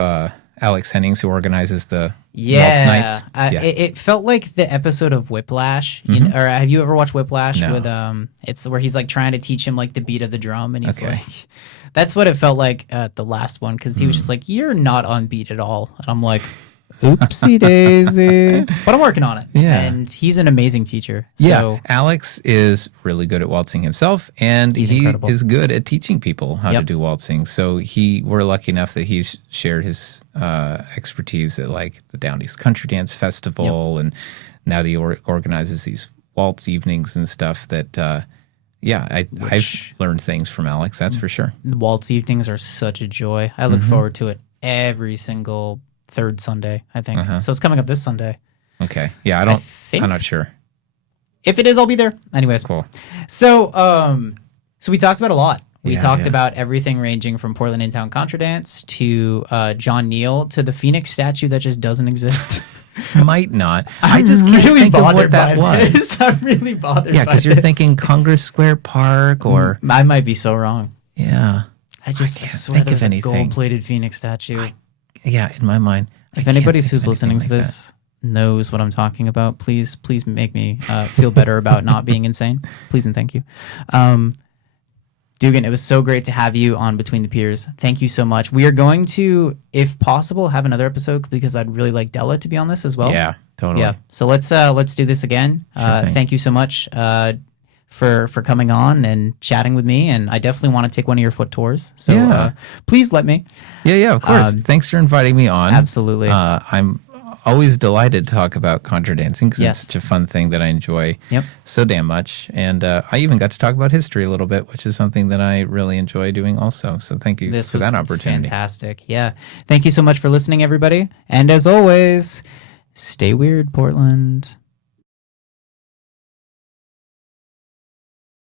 Alex Hennings, who organizes the waltz nights? It felt like the episode of Whiplash. Or have you ever watched Whiplash? No. With it's where he's like trying to teach him like the beat of the drum, and he's like. That's what it felt like at the last one, because he was just like, "You're not on beat at all," and I'm like, "Oopsie daisy," but I'm working on it. Yeah, and he's an amazing teacher. So. Yeah, Alex is really good at waltzing himself, and he is good at teaching people how to do waltzing. So we're lucky enough that he's shared his expertise at like the Down East Country Dance Festival, and now he organizes these waltz evenings and stuff that. I've learned things from Alex, that's for sure. The waltz evenings are such a joy. I look forward to it every single third Sunday, I think. So it's coming up this Sunday. Okay. Yeah, I'm not sure. If it is, I'll be there. Anyways. Cool. So we talked about a lot. We talked about everything ranging from Portland Intown Contra Dance to John Neal to the Phoenix statue that just doesn't exist. Might not. I just can't really think of what that was. I'm really bothered by this. Yeah, because you're thinking Congress Square Park or... I might be so wrong. Yeah. I swear there's a gold-plated Phoenix statue. In my mind. If anybody who's listening to this knows what I'm talking about, please make me feel better about not being insane. Please and thank you. Dugan, it was so great to have you on Between the Piers. Thank you so much. We are going to, if possible, have another episode because I'd really like Dela to be on this as well. Yeah, totally. Yeah. So let's do this again. Thank you so much for coming on and chatting with me. And I definitely want to take one of your foot tours. So please let me. Yeah, of course. Thanks for inviting me on. Absolutely. I'm always delighted to talk about contra dancing because it's such a fun thing that I enjoy so damn much. And I even got to talk about history a little bit, which is something that I really enjoy doing also. So thank you for that opportunity. Fantastic. Yeah. Thank you so much for listening, everybody. And as always, stay weird, Portland.